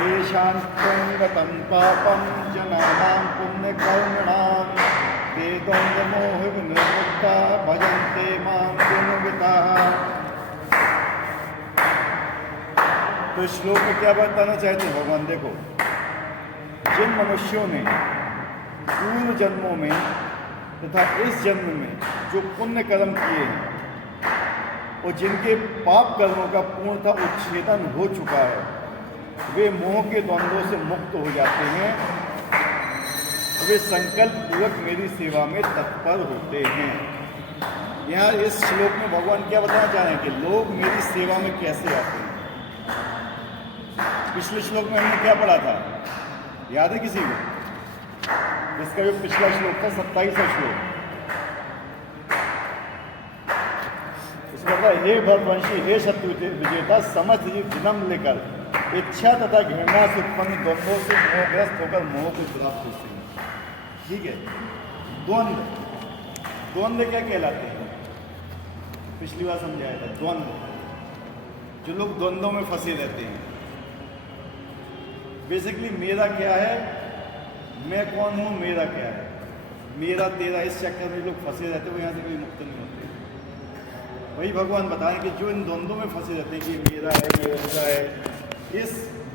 येषां गतं पापं जनानां पुण्यकर्मणां ते द्वन्द्वमोहविनिर्मुक्ता भजन्ते मां गुणविताः। तो श्लोक में क्या बताना चाहते हैं भगवान? देखो, जिन मनुष्यों ने पूर्व जन्मों में तथा इस जन्म में जो पुण्य कर्म किए हैं और जिनके पाप कर्मों का पूर्णतः उच्छेदन हो चुका है, वे मोह के द्वंद्वों से मुक्त हो जाते हैं। वे संकल्प पूर्वक मेरी सेवा में तत्पर होते हैं। यहाँ इस श्लोक में भगवान क्या बताना चाह रहे हैं कि लोग मेरी सेवा में कैसे आते हैं। पिछले श्लोक में हमने क्या पढ़ा था, याद है किसी को? इसका जो पिछला श्लोक था 27वां श्लोक, इसमें था, हे भरवंशी, हे शत्रु विजेता, समस्त जन्म लेकर इच्छा तथा घृणा से उत्पन्न द्वंद्वों से मोहग्रस्त होकर मोह को प्राप्त होते हैं। ठीक है, द्वंद्व क्या कहलाते हैं? पिछली बार समझाया था। द्वंद्व, जो लोग द्वंद्वों में फंसे रहते हैं, बेसिकली मेरा क्या है, मैं कौन हूँ, मेरा क्या है, मेरा तेरा, इस चक्कर में लोग फंसे रहते हैं, वो यहाँ से कभी मुक्त नहीं होते। वही भगवान बता रहे हैं कि जो इन द्वंद्वों में फंसे रहते हैं कि मेरा है, ये उसका है। इस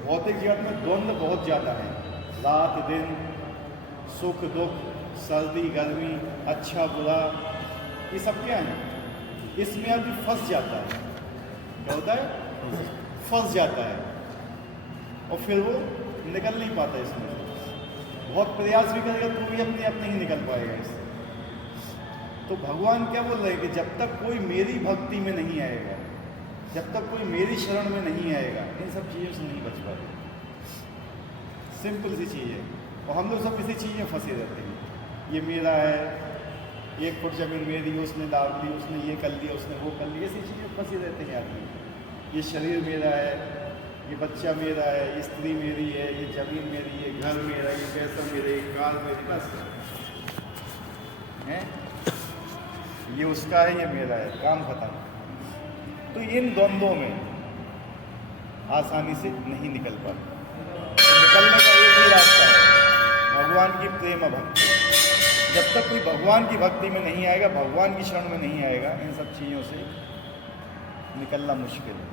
भौतिक जगत में द्वंद्व बहुत ज़्यादा है, रात दिन, सुख दुख, सर्दी गर्मी, अच्छा बुरा, ये सब क्या है, इसमें आदमी फंस जाता है। क्या होता है? फंस जाता है और फिर वो निकल नहीं पाता इसमें। बहुत प्रयास भी करेगा तो भी अपने आप नहीं निकल पाएगा इससे। तो भगवान क्या बोल रहे हैं कि जब तक कोई मेरी भक्ति में नहीं आएगा, जब तक कोई मेरी शरण में नहीं आएगा, इन सब चीज़ों से नहीं बच पाएगा। सिंपल सी चीज़ है। और हम लोग सब इसी चीज़ में फंसे रहते हैं, ये मेरा है, एक फुट जमीन मेरी, उसने लाभ ली, उसने ये कर लिया, उसने वो कर लिया, ऐसी चीज़ें फंसे रहते हैं आदमी। ये शरीर मेरा है, ये बच्चा मेरा है, ये स्त्री मेरी है, ये जमीन मेरी है, घर मेरा, ये पैसा मेरा, ये कार मेरी, बस है, ये उसका है, ये मेरा है, काम खत्म। तो इन द्वंद्वों में आसानी से नहीं निकल पाता। तो निकलने का एक ही रास्ता है, भगवान की प्रेम भक्ति। जब तक कोई भगवान की भक्ति में नहीं आएगा, भगवान की शरण में नहीं आएगा, इन सब चीज़ों से निकलना मुश्किल है।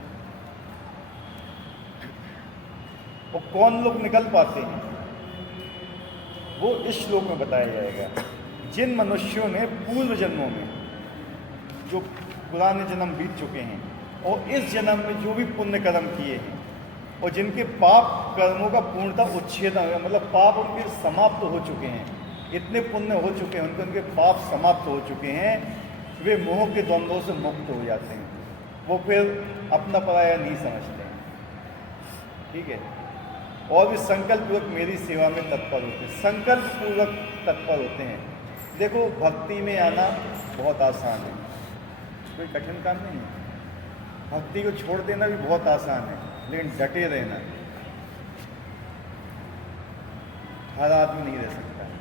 और कौन लोग निकल पाते हैं, वो इस श्लोक में बताया जाएगा। जिन मनुष्यों ने पूर्व जन्मों में, जो पुराने जन्म बीत चुके हैं, और इस जन्म में जो भी पुण्य कर्म किए हैं, और जिनके पाप कर्मों का पूर्णतः उच्छेदन, मतलब पाप उनके समाप्त हो चुके हैं, इतने पुण्य हो चुके हैं, उनके पाप समाप्त हो चुके हैं, वे मोह के द्वंद्वों से मुक्त हो जाते हैं। वो फिर अपना पराया नहीं समझते हैं। ठीक है, और भी संकल्प पूर्वक मेरी सेवा में तत्पर होते हैं। संकल्प पूर्वक तत्पर होते हैं। देखो, भक्ति में आना बहुत आसान है, कोई कठिन काम नहीं है। भक्ति को छोड़ देना भी बहुत आसान है, लेकिन डटे रहना हर आदमी नहीं रह सकता है।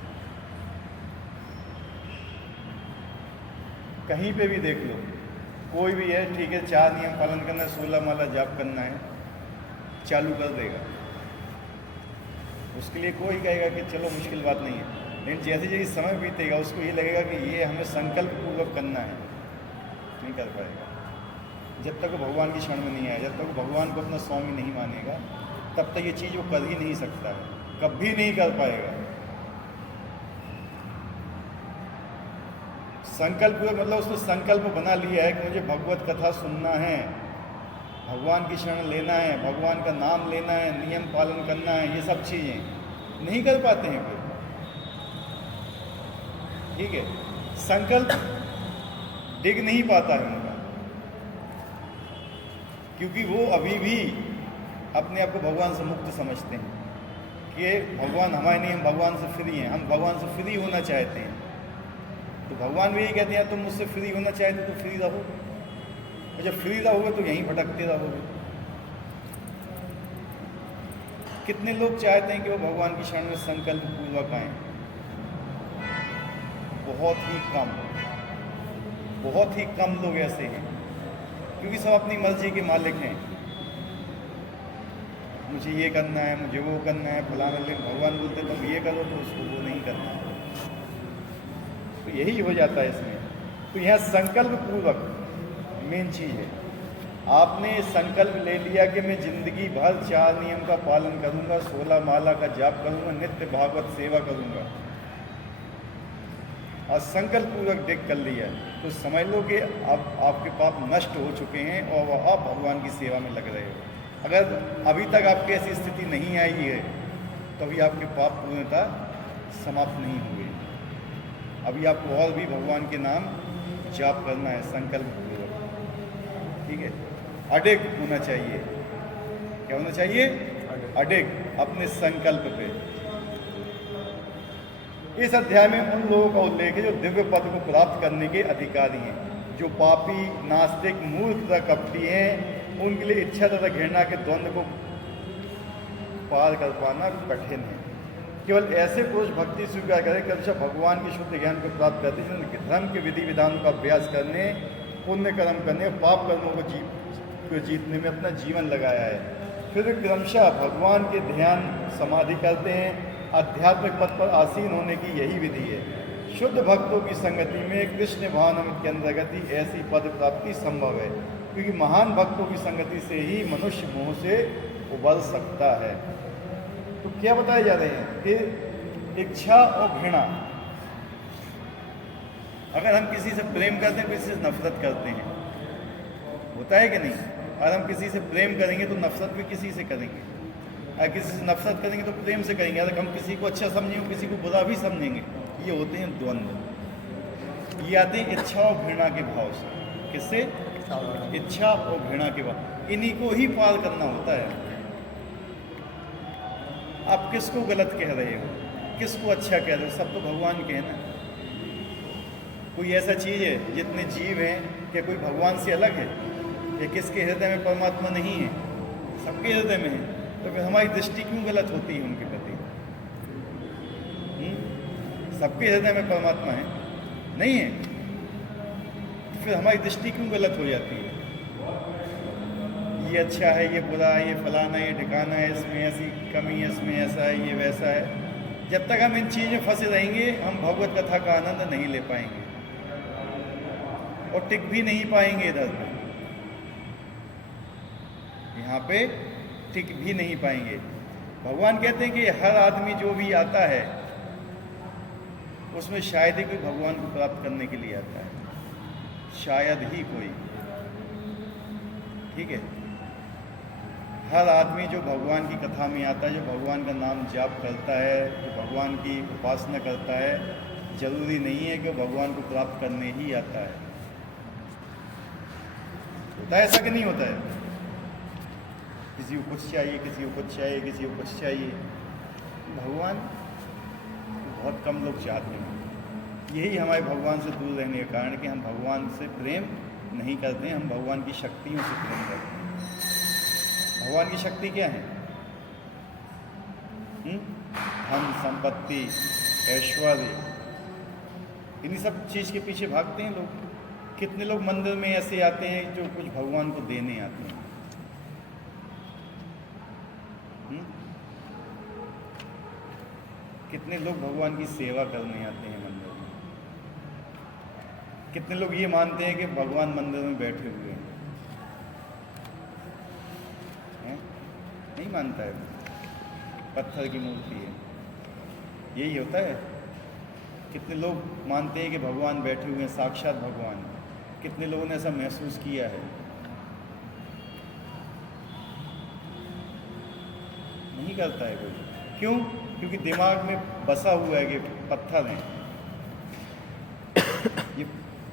कहीं पे भी देख लो, कोई भी है, ठीक है, 4 नियम पालन करना है, 16 माला जाप करना है, चालू कर देगा। उसके लिए कोई कहेगा कि चलो मुश्किल बात नहीं है, लेकिन जैसे जैसे समय बीतेगा उसको ये लगेगा कि ये हमें संकल्प पूर्वक करना है, नहीं कर पाएगा। जब तक वो भगवान की शरण में नहीं आया, जब तक वो भगवान को अपना स्वामी नहीं मानेगा, तब तक ये चीज़ वो कर ही नहीं सकता है, कभी नहीं कर पाएगा। संकल्प मतलब उसने संकल्प बना लिया है कि मुझे भगवत कथा सुनना है, भगवान की शरण लेना है, भगवान का नाम लेना है, नियम पालन करना है, ये सब चीज़ें नहीं कर पाते हैं फिर। ठीक है, संकल्प डिग नहीं पाता है उनका, क्योंकि वो अभी भी अपने आप को भगवान से मुक्त समझते हैं कि भगवान हमारे नहीं, हम भगवान से फ्री हैं, हम भगवान से फ्री होना चाहते हैं। तो भगवान भी यही कहते हैं, तुम मुझसे फ्री होना चाहते तो फ्री रहो, और जब फ्री रहोगे तो यहीं भटकते रहोगे। कितने लोग चाहते हैं कि वो भगवान की शरण में संकल्प पूर्वक आएं? बहुत ही कम लोग ऐसे हैं, क्योंकि सब अपनी मर्जी के मालिक हैं। मुझे ये करना है, मुझे वो करना है, फलाना, लेकिन भगवान बोलते तुम ये करो तो उसको वो नहीं करना। तो यही हो जाता है इसमें। तो यहाँ संकल्प पूर्वक मेन चीज़ है। आपने संकल्प ले लिया कि मैं जिंदगी भर 4 नियम का पालन करूंगा, 16 माला का जाप करूंगा, नित्य भागवत सेवा करूंगा, और संकल्प पूर्वक देख कर लिया, तो समझ लो कि अब आपके पाप नष्ट हो चुके हैं और आप भगवान की सेवा में लग रहे हो। अगर अभी तक आपकी ऐसी स्थिति नहीं आई है तो अभी आपके पाप पूर्णतः समाप्त नहीं हुए। अभी आपको और भी भगवान के नाम जाप करना है संकल्प पूर्वक, ठीक है। अडिग होना चाहिए। क्या होना चाहिए? अडिग, अपने संकल्प पे। इस अध्याय में उन लोगों का उल्लेख है जो दिव्य पद को प्राप्त करने के अधिकारी हैं। जो पापी, नास्तिक, मूर्ख तथा कपटी हैं, उनके लिए इच्छा तथा घृणा के द्वंद्व को पार कर पाना कठिन है। केवल ऐसे पुरुष भक्ति स्वीकार करें क्रमशः भगवान के शुद्ध ज्ञान को प्राप्त करते हैं, जिन्होंने धर्म के विधि विधानों का अभ्यास करने, पुण्य कर्म करने, पाप कर्मों को जीतने में अपना जीवन लगाया है। फिर वे क्रमशः भगवान के ध्यान समाधि करते हैं। आध्यात्मिक पद पर आसीन होने की यही विधि है। शुद्ध भक्तों की संगति में कृष्ण भावनामृत के अंतर्गत ही ऐसी पद प्राप्ति संभव है, क्योंकि महान भक्तों की संगति से ही मनुष्य मोह से उबर सकता है। तो क्या बताए जा रहे हैं कि इच्छा और घृणा, अगर हम किसी से प्रेम करते हैं, किसी से नफरत करते हैं, होता है कि नहीं? अगर हम किसी से प्रेम करेंगे तो नफरत भी किसी से करेंगे, अगर किसी से नफरत करेंगे तो प्रेम से करेंगे। अगर हम किसी को अच्छा समझेंगे, किसी को बुरा भी समझेंगे। ये होते हैं द्वंद्व। ये आते हैं इच्छा और घृणा के भाव से। किससे? इच्छा और घृणा के भाव। इन्हीं को ही पार करना होता है। आप किसको गलत कह रहे हो, किसको अच्छा कह रहे हो? सब तो भगवान के हैं ना। कोई ऐसा चीज़ है, जितने जीव हैं, क्या कोई भगवान से अलग है? या किसके हृदय में परमात्मा नहीं है? सबके हृदय में है। तो फिर हमारी दृष्टि क्यों गलत होती है उनके प्रति? सबके हृदय में परमात्मा है, नहीं है? तो फिर हमारी दृष्टि क्यों गलत हो जाती है? ये अच्छा है, ये बुरा है, ये फलाना है, ये ठिकाना है, इसमें ऐसी कमी है, इसमें ऐसा है, ये वैसा है। जब तक हम इन चीज़ों में फंसे रहेंगे, हम भगवत कथा का आनंद नहीं ले पाएंगे और टिक भी नहीं पाएंगे। इधर यहाँ पे टिक भी नहीं पाएंगे। भगवान कहते हैं कि हर आदमी जो भी आता है उसमें शायद ही कोई भगवान को प्राप्त करने के लिए आता है, शायद ही कोई, ठीक है। हर आदमी जो भगवान की कथा में आता है, जो भगवान का नाम जाप करता है, जो भगवान की उपासना करता है, जरूरी नहीं है कि भगवान को प्राप्त करने ही आता है। होता है ऐसा कि नहीं होता है? किसी को कुछ चाहिए, किसी को कुछ चाहिए, किसी को कुछ चाहिए। भगवान बहुत कम लोग चाहते हैं। यही हमारे भगवान से दूर रहने का कारण है कि हम भगवान से प्रेम नहीं करते हैं, हम भगवान की शक्तियों से प्रेम करते हैं। भगवान की शक्ति क्या है? धन, संपत्ति, ऐश्वर्य, इन्हीं सब चीज़ के पीछे भागते हैं लोग। कितने लोग मंदिर में ऐसे आते हैं जो कुछ भगवान को देने आते हैं। कितने लोग भगवान की सेवा करने आते हैं मंदिर में। कितने लोग ये मानते हैं कि भगवान मंदिर में बैठे हुए हैं? नहीं मानता है, पत्थर की मूर्ति है। यही होता है। कितने लोग मानते हैं कि भगवान बैठे हुए हैं, साक्षात भगवान। कितने लोगों ने ऐसा महसूस किया है? नहीं करता है कोई। क्यों? क्योंकि दिमाग में बसा हुआ है कि पत्थर हैं। ये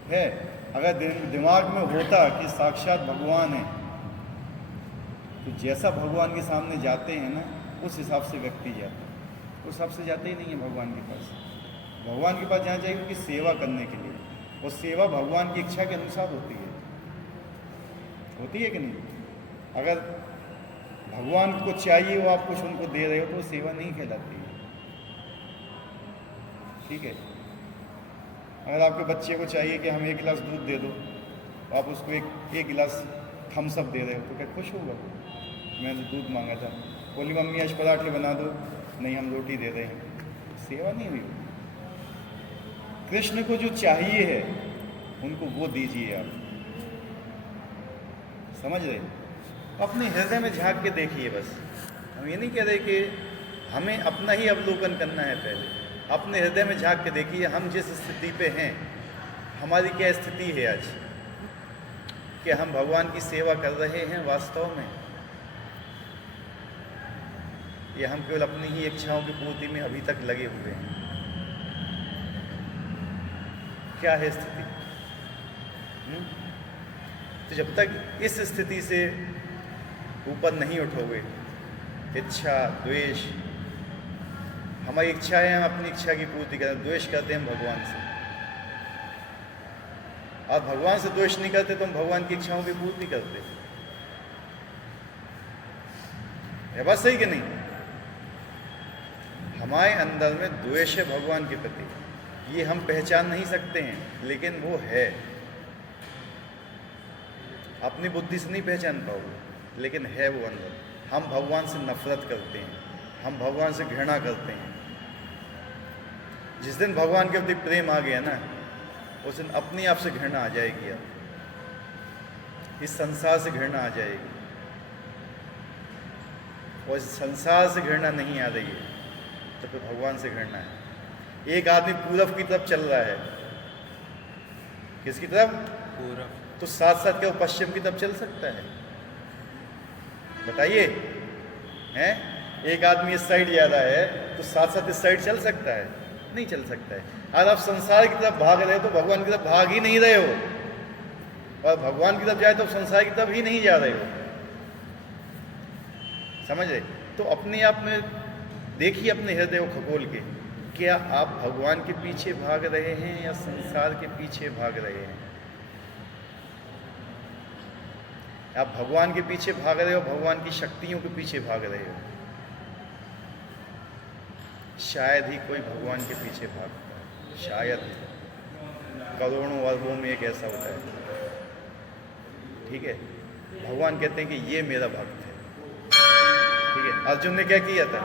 है। अगर दिमाग में होता कि साक्षात भगवान है, तो जैसा भगवान के सामने जाते हैं ना, उस हिसाब से व्यक्ति जाता है। उस हिसाब से जाते ही नहीं है भगवान के पास। भगवान के पास जाना चाहिए उनकी सेवा करने के लिए, और सेवा भगवान की इच्छा के अनुसार होती है। होती है कि नहीं? अगर भगवान को चाहिए वो आप कुछ उनको दे रहे हो तो सेवा नहीं कहलाती है, ठीक है। अगर आपके बच्चे को चाहिए कि हमें 1 गिलास दूध दे दो, तो आप उसको एक गिलास थम्स अप दे रहे हो, तो क्या खुश होगा? मैंने दूध मांगा था, बोली मम्मी आज पराठे बना दो, नहीं हम रोटी दे रहे हैं। सेवा नहीं हुई। कृष्ण को जो चाहिए है उनको वो दीजिए आप, समझ रहे? अपने हृदय में झांक के देखिए बस। हम ये नहीं कह रहे कि हमें अपना ही अवलोकन करना है, पहले अपने हृदय में झांक के देखिए हम जिस स्थिति पे हैं, हमारी क्या स्थिति है आज, कि हम भगवान की सेवा कर रहे हैं वास्तव में, या हम केवल अपनी ही इच्छाओं की पूर्ति में अभी तक लगे हुए हैं? क्या है स्थिति? तो जब तक इस स्थिति से ऊपर नहीं उठोगे, इच्छा द्वेष, हमारी इच्छा है हम अपनी इच्छा की पूर्ति करें, द्वेष करते हैं हम भगवान से, और भगवान से द्वेष नहीं करते तो हम भगवान की इच्छाओं की पूर्ति करते है। बात सही कि नहीं? हमारे अंदर में द्वेष है भगवान के प्रति, ये हम पहचान नहीं सकते हैं, लेकिन वो है। अपनी बुद्धि से नहीं पहचान पाओगे, लेकिन है वो अंदर। हम भगवान से नफरत करते हैं, हम भगवान से घृणा करते हैं। जिस दिन भगवान के प्रति प्रेम आ गया ना, उस दिन अपने आप से घृणा आ जाएगी। अब इस संसार से घृणा आ जाएगी, और इस संसार से घृणा नहीं आ रही है तो फिर भगवान से घृणा है। एक आदमी पूरब की तरफ चल रहा है, किसकी तरफ? पूरब। तो साथ साथ क्या वो पश्चिम की तरफ चल सकता है? बताइए, हैं? एक आदमी इस साइड जा रहा है तो साथ साथ इस साइड चल सकता है? नहीं चल सकता है। अगर आप संसार की तरफ भाग रहे हो तो भगवान की तरफ भाग ही नहीं रहे हो, और भगवान की तरफ जाए तो संसार की तरफ ही नहीं जा रहे हो। समझ रहे? तो अपने आप में देखिए, अपने हृदय को खगोल के, क्या आप भगवान के पीछे भाग रहे हैं या संसार के पीछे भाग रहे हैं? आप भगवान के पीछे भाग रहे हो, भगवान की शक्तियों के पीछे भाग रहे हो? शायद ही कोई भगवान के पीछे भागता है, शायद करोड़ों अरबों में एक ऐसा होता है। ठीक है, भगवान कहते हैं कि ये मेरा भक्त है। ठीक है, अर्जुन ने क्या किया था?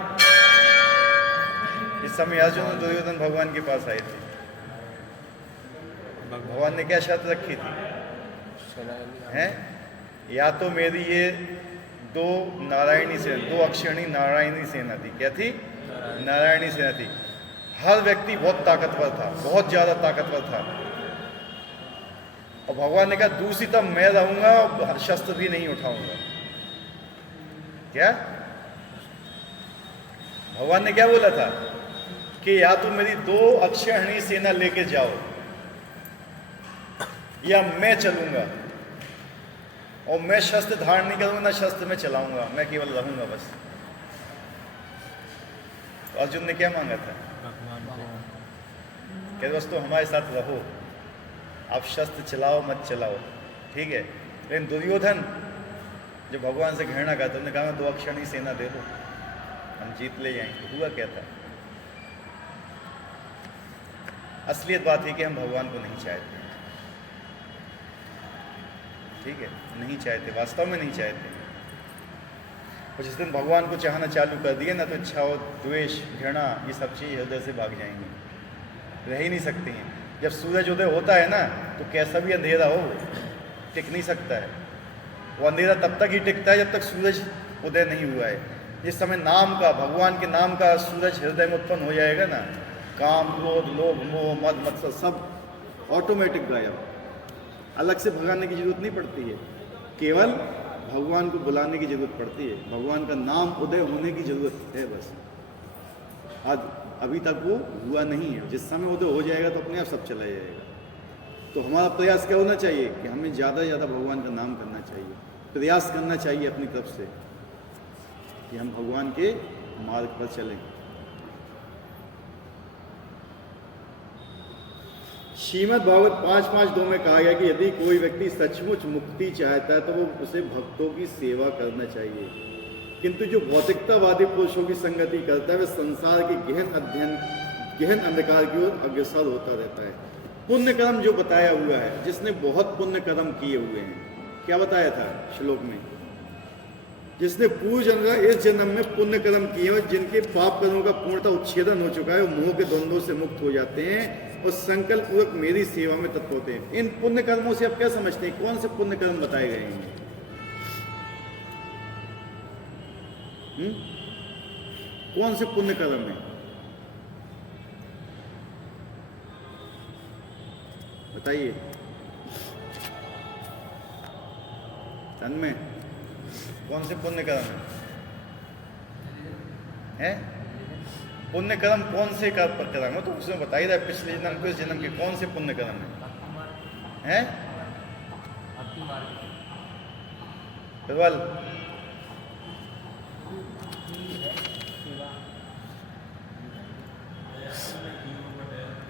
इस समय अर्जुन और दुर्योधन भगवान के पास आए थे। भगवान ने क्या शर्त रखी थी? हैं? या तो मेरी ये दो नारायणी सेना, दो अक्षरणी नारायणी सेना थी। क्या थी? नारायणी सेना थी। हर व्यक्ति बहुत ताकतवर था, बहुत ज्यादा ताकतवर था, और भगवान ने कहा दूसरी तरफ मैं रहूंगा और शस्त्र भी नहीं उठाऊंगा। क्या भगवान ने क्या बोला था? कि या तो मेरी दो अक्षरणी सेना लेके जाओ, या मैं चलूंगा, और मैं शस्त्र धारण नहीं करूंगा, ना शस्त्र में चलाऊंगा, मैं केवल रहूंगा बस। तो अर्जुन ने क्या मांगा था? कहते बस तो हमारे साथ रहो, आप शस्त्र चलाओ मत चलाओ, ठीक है। लेकिन दुर्योधन जो भगवान से घृणा करता, उन्होंने कहा मैं दो अक्षरणी सेना दे दो, हम जीत ले जाएंगे। हुआ क्या था? असलियत बात है कि हम भगवान को नहीं चाहते, ठीक है, नहीं चाहते, वास्तव में नहीं चाहते। और जिस दिन भगवान को चाहना चालू कर दिए ना, तो इच्छा और द्वेष घृणा ये सब चीज़ हृदय से भाग जाएंगी, रह ही नहीं सकती हैं। जब सूरज उदय होता है ना, तो कैसा भी अंधेरा हो टिक नहीं सकता है। वो अंधेरा तब तक ही टिकता है जब तक सूरज उदय नहीं हुआ है। जिस समय नाम का, भगवान के नाम का सूरज हृदय में उत्पन्न हो जाएगा ना, काम क्रोध लोभ मोह मद मत्सर सब ऑटोमेटिक गायब, अलग से भगाने की जरूरत नहीं पड़ती है, केवल भगवान को बुलाने की जरूरत पड़ती है, भगवान का नाम उदय होने की जरूरत है बस। आज अभी तक वो हुआ नहीं है, जिस समय उदय हो जाएगा तो अपने आप सब चला जाएगा। तो हमारा प्रयास क्या होना चाहिए कि हमें ज़्यादा से ज़्यादा भगवान का नाम करना चाहिए, प्रयास करना चाहिए अपनी तरफ से कि हम भगवान के मार्ग पर चलें। श्रीमद् भागवत 5.5.2 में कहा गया कि यदि कोई व्यक्ति सचमुच मुक्ति चाहता है तो वो उसे भक्तों की सेवा करना चाहिए, किंतु जो भौतिकतावादी पुरुषों की संगति करता है वह संसार के गहन अंधकार की ओर अग्रसर होता रहता है। पुण्य कर्म जो बताया हुआ है, जिसने बहुत पुण्य कर्म किए हुए हैं, क्या बताया था श्लोक में? जिसने पूर्व जन्म का इस जन्म में पुण्य कर्म किए और जिनके पाप कर्मों का पूर्णतः उच्छेदन हो चुका है, वो मोह के द्वंद्वों से मुक्त हो जाते हैं और संकल्प पूर्वक मेरी सेवा में तत्पर होते हैं। इन पुण्य कर्मों से आप क्या समझते हैं? कौन से पुण्य कर्म बताए गए हैं? कौन से पुण्य कर्म है? बताइए। तन में कौन से पुण्य कर्म है? पुण्य कर्म कौन से कर्म है? तो उसमें बता ही रहा है, पिछले जन्म के इस जन्म के कौन से पुण्य कर्म है? प्रबल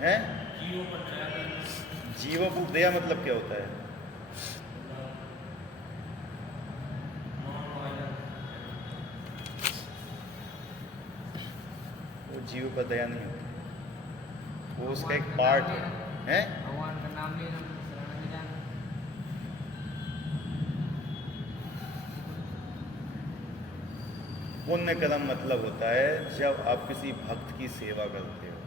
है? जीवों को दया मतलब क्या होता है? वो जीव पर दया नहीं होती, वो उसका एक पार्ट है। भगवान का नाम लेना, पुण्य कर्म मतलब होता है जब आप किसी भक्त की सेवा करते हो।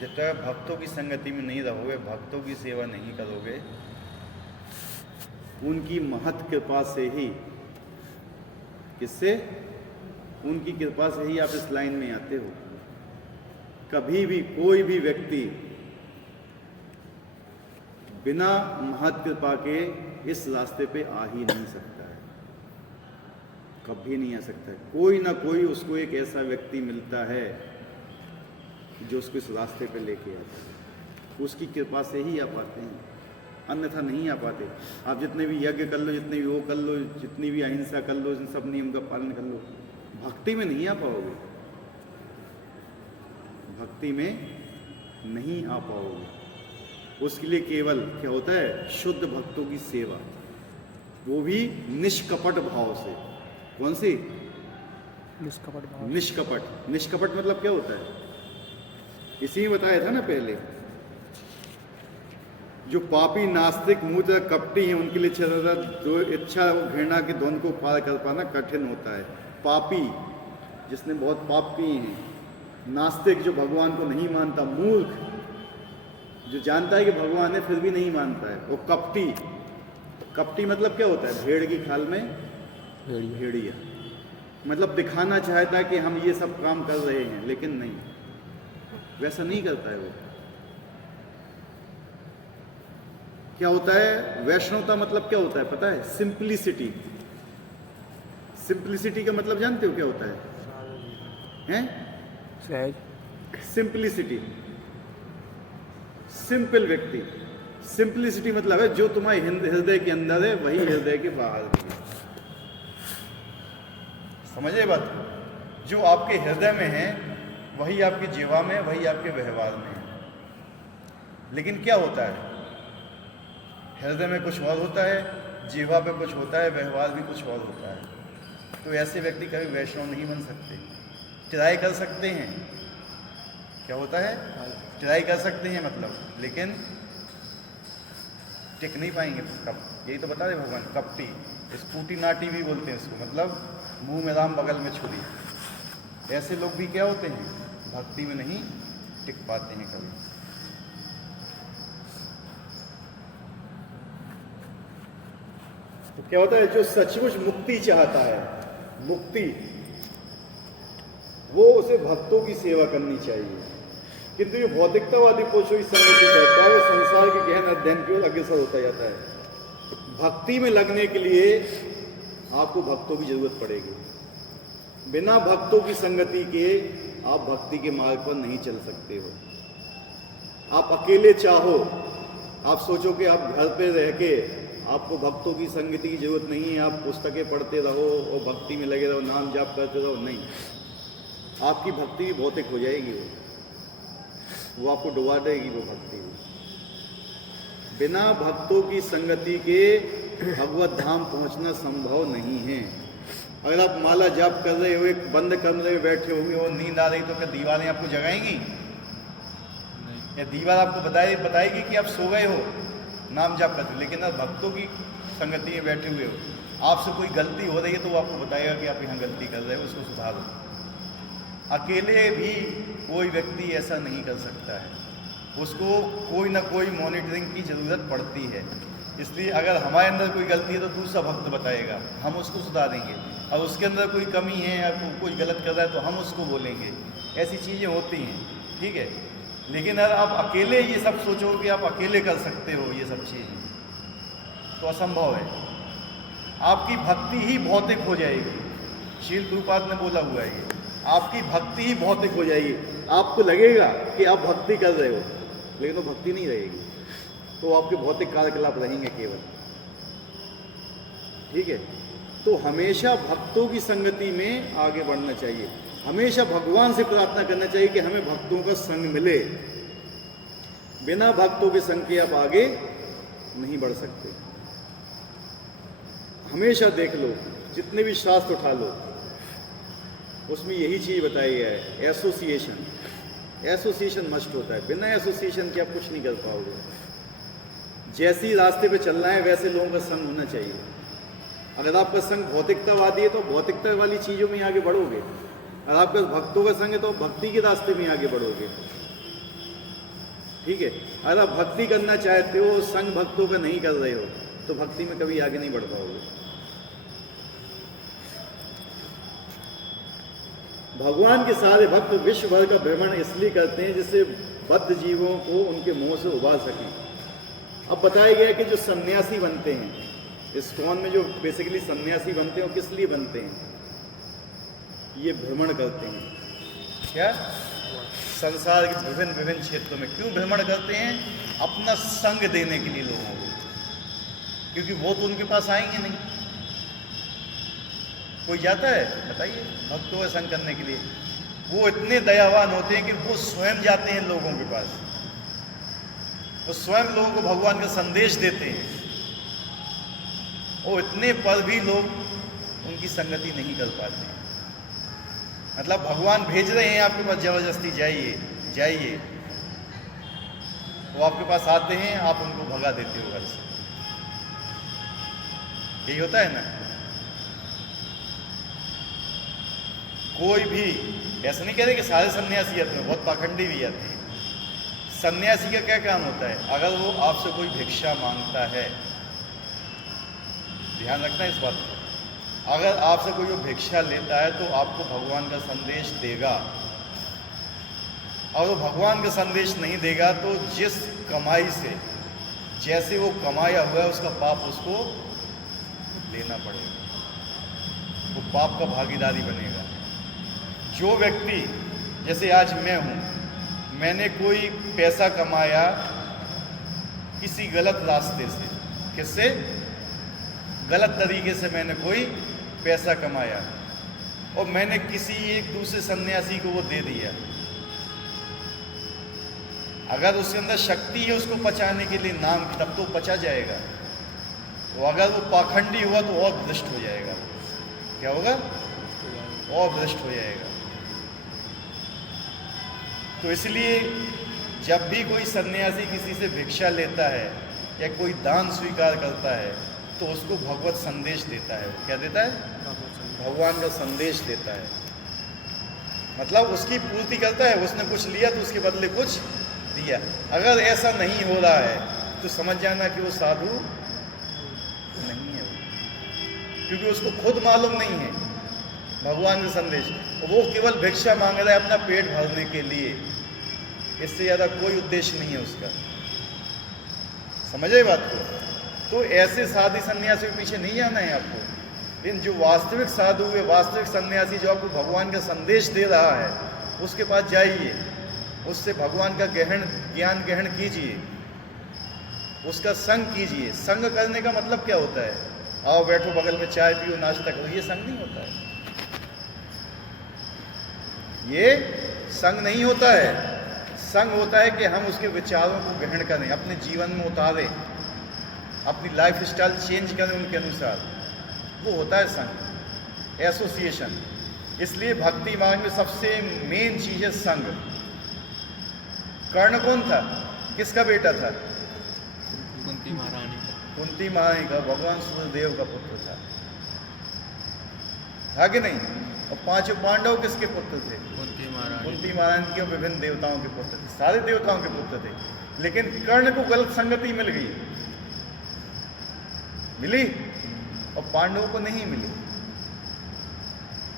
जब तक भक्तों की संगति में नहीं रहोगे, भक्तों की सेवा नहीं करोगे, उनकी महत कृपा से ही, किससे? उनकी कृपा से ही आप इस लाइन में आते हो। कभी भी कोई भी व्यक्ति बिना महत कृपा के इस रास्ते पे आ ही नहीं सकता है, कभी नहीं आ सकता है। कोई ना कोई उसको एक ऐसा व्यक्ति मिलता है जो उसको इस रास्ते पे लेके आता है, उसकी कृपा से ही आ पाते हैं, अन्यथा नहीं आ पाते। आप जितने भी यज्ञ कर लो, जितने भी वो कर लो, जितनी भी अहिंसा कर लो, इन सब नियम का पालन कर लो, भक्ति में नहीं आ पाओगे, भक्ति में नहीं आ पाओगे। उसके लिए केवल क्या होता है? शुद्ध भक्तों की सेवा, वो भी निष्कपट भाव से। कौन सी? निष्कपट भाव। निष्कपट। निष्कपट मतलब क्या होता है? इसी में बताया था ना पहले, जो पापी, नास्तिक, मूर्ख, कपटी हैं, उनके लिए जो इच्छा और घृणा के द्वंद्व को पार कर पाना कठिन होता है। पापी जिसने बहुत पाप किए हैं, नास्तिक जो भगवान को नहीं मानता, मूर्ख जो जानता है कि भगवान है फिर भी नहीं मानता है, और कपटी। कपटी मतलब क्या होता है? भेड़ की खाल में भेड़िया, मतलब दिखाना चाहता है कि हम ये सब काम कर रहे हैं, लेकिन नहीं, वैसा नहीं करता है वो। क्या होता है? वैष्णवता मतलब क्या होता है पता है? सिंप्लिसिटी। सिंप्लिसिटी का मतलब जानते हो क्या होता है? हैं? सिंप्लिसिटी, सिंपल व्यक्ति। सिंप्लिसिटी मतलब है जो तुम्हारे हृदय के अंदर है वही हृदय के बाहर भी है। समझे बात? जो आपके हृदय में है वही आपकी जीवा में, वही आपके व्यवहार में है। लेकिन क्या होता है? हृदय में कुछ और होता है, जीवा पे कुछ होता है, व्यवहार भी कुछ और होता है। तो ऐसे व्यक्ति कभी वैष्णव नहीं बन सकते। ट्राई कर सकते हैं, क्या होता है? ट्राई कर सकते हैं मतलब, लेकिन टिक नहीं पाएंगे। कब? यही तो बता रहे भगवान, कपटी, स्कूटी नाटी भी बोलते हैं इसको, मतलब मुंह में राम बगल में छुरी। ऐसे लोग भी क्या होते हैं? भक्ति में नहीं टिक पाते हैं कभी। तो क्या होता है? जो सचमुच मुक्ति चाहता है, मुक्ति, वो उसे भक्तों की सेवा करनी चाहिए। किंतु ये भौतिकतावादी पुरुषों की संगति करता है, संसार के गहन अध्ययन की ओर अग्रसर होता जाता है। भक्ति में लगने के लिए आपको भक्तों की जरूरत पड़ेगी। बिना भक्तों की संगति के आप भक्ति के मार्ग पर नहीं चल सकते हो। आप अकेले चाहो, आप सोचो कि आप घर पे रह के आपको भक्तों की संगति की जरूरत नहीं है, आप पुस्तकें पढ़ते रहो और भक्ति में लगे रहो, नाम जाप करते रहो, नहीं, आपकी भक्ति भी भौतिक हो जाएगी। वो आपको डुबा देगी वो भक्ति। बिना भक्तों की संगति के भगवत धाम पहुंचना संभव नहीं है। अगर आप माला जाप कर रहे हो, एक बंद कमरे में बैठे होंगे और नींद आ रही, तो क्या दीवारें आपको जगाएंगी? या दीवार आपको बताएगी कि आप सो गए हो, नाम जाप करते हो? लेकिन आप भक्तों की संगति में बैठे हुए हो आपसे कोई गलती हो रही है तो वो आपको बताएगा कि आप यहाँ गलती कर रहे हो, उसको सुधारो। अकेले भी कोई व्यक्ति ऐसा नहीं कर सकता है, उसको कोई ना कोई मॉनिटरिंग की ज़रूरत पड़ती है। इसलिए अगर हमारे अंदर कोई गलती है तो दूसरा भक्त बताएगा, हम उसको सुधारेंगे। और उसके अंदर कोई कमी है या कोई गलत कर रहा है तो हम उसको बोलेंगे। ऐसी चीज़ें होती हैं, ठीक है। लेकिन अगर आप अकेले ये सब सोचो कि आप अकेले कर सकते हो ये सब चीज़ें, तो असंभव है। आपकी भक्ति ही भौतिक हो जाएगी। शील प्रभुपाद ने बोला हुआ है ये, आपकी भक्ति ही भौतिक हो जाएगी। आपको लगेगा कि आप भक्ति कर रहे हो, लेकिन वो भक्ति नहीं रहेगी, तो आपके भौतिक कार्यकलाप रहेंगे केवल, ठीक है। तो हमेशा भक्तों की संगति में आगे बढ़ना चाहिए, हमेशा भगवान से प्रार्थना करना चाहिए कि हमें भक्तों का संग मिले। बिना भक्तों के संग के आप आगे नहीं बढ़ सकते। हमेशा देख लो, जितने भी शास्त्र उठा लो, उसमें यही चीज बताई है, एसोसिएशन मस्ट होता है। बिना एसोसिएशन के आप कुछ नहीं कर पाओगे। जैसी रास्ते पे चलना है वैसे लोगों का संग होना चाहिए। अगर आपका संग भौतिकतावादी है तो भौतिकता वाली चीज़ों में आगे बढ़ोगे, अगर आपका भक्तों का संग है तो भक्ति के रास्ते में आगे बढ़ोगे, ठीक है। अगर आप भक्ति करना चाहते हो, संग भक्तों का नहीं कर रहे हो, तो भक्ति में कभी आगे नहीं बढ़ पाओगे। भगवान के सारे भक्त विश्व भर का भ्रमण इसलिए करते हैं जिससे बद्ध जीवों को उनके मोह से उबार सकें। अब बताया गया कि जो सन्यासी बनते हैं इस्कॉन में, जो बेसिकली सन्यासी बनते हैं, वो किस लिए बनते हैं? ये भ्रमण करते हैं। क्या? संसार के विभिन्न क्षेत्रों में क्यों भ्रमण करते हैं? अपना संग देने के लिए लोगों को, क्योंकि वो तो उनके पास आएंगे नहीं। कोई जाता है, बताइए, भक्तों का संग करने के लिए? वो इतने दयावान होते हैं कि वो स्वयं जाते हैं लोगों के पास, वो स्वयं लोगों को भगवान का संदेश देते हैं। और इतने पर भी लोग उनकी संगति नहीं कर पाते हैं। मतलब भगवान भेज रहे हैं आपके पास जबरदस्ती, जाइए, वो आपके पास आते हैं, आप उनको भगा देते हो घर से। यही होता है ना। कोई भी ऐसा नहीं कह रहे कि सारे सन्यासी आते हैं, बहुत पाखंडी भी आते हैं। सन्यासी का क्या काम होता है? अगर वो आपसे कोई भिक्षा मांगता है, ध्यान रखना इस बात को, अगर आपसे कोई वो भिक्षा लेता है तो आपको भगवान का संदेश देगा। और वो भगवान का संदेश नहीं देगा तो जिस कमाई से, जैसे वो कमाया हुआ है, उसका पाप उसको लेना पड़ेगा, वो पाप का भागीदारी बनेगा। जो व्यक्ति, जैसे आज मैं हूँ, मैंने कोई पैसा कमाया किसी गलत रास्ते से, किससे? गलत तरीके से मैंने कोई पैसा कमाया और मैंने किसी एक दूसरे सन्यासी को वो दे दिया। अगर उसके अंदर शक्ति है उसको पचाने के लिए नाम की, तब तो पचा जाएगा। तो अगर वो पाखंडी हुआ तो और भ्रष्ट हो जाएगा। क्या होगा? और भ्रष्ट हो जाएगा। तो इसलिए जब भी कोई सन्यासी किसी से भिक्षा लेता है या कोई दान स्वीकार करता है तो उसको भगवत संदेश देता है। क्या देता है? भगवान का संदेश देता है। मतलब उसकी पूर्ति करता है। उसने कुछ लिया तो उसके बदले कुछ दिया। अगर ऐसा नहीं हो रहा है तो समझ जाना कि वो साधु नहीं है, क्योंकि उसको खुद मालूम नहीं है भगवान का संदेश। वो केवल भिक्षा मांग रहा है अपना पेट भरने के लिए, इससे ज़्यादा कोई उद्देश्य नहीं है उसका। समझे बात को? तो ऐसे साधु सन्यासी के पीछे नहीं जाना है आपको। लेकिन जो वास्तविक साधु है, वास्तविक सन्यासी जो आपको भगवान का संदेश दे रहा है, उसके पास जाइए, उससे भगवान का ज्ञान ग्रहण कीजिए, उसका संग कीजिए। संग करने का मतलब क्या होता है? आओ बैठो बगल में चाय पियो, नाश्ता करो, ये संग नहीं होता है। ये संग नहीं होता है। संग होता है कि हम उसके विचारों को ग्रहण करें, अपने जीवन में उतारें, अपनी लाइफ स्टाइल चेंज करें उनके अनुसार। वो होता है संग, एसोसिएशन। इसलिए भक्ति मार्ग में सबसे मेन चीज है संग। कर्ण कौन था? किसका बेटा था? कुंती महारानी का। कुंती महारानी का, भगवान सूर्यदेव का पुत्र था। था कि नहीं? और पांचों पांडव किसके पुत्र थे? कुंती महारानी। कुंती महारानी के विभिन्न देवताओं के पुत्र थे, सारे देवताओं के पुत्र थे। लेकिन कर्ण को गलत संगति मिल गई, मिली, और पांडवों को नहीं मिली।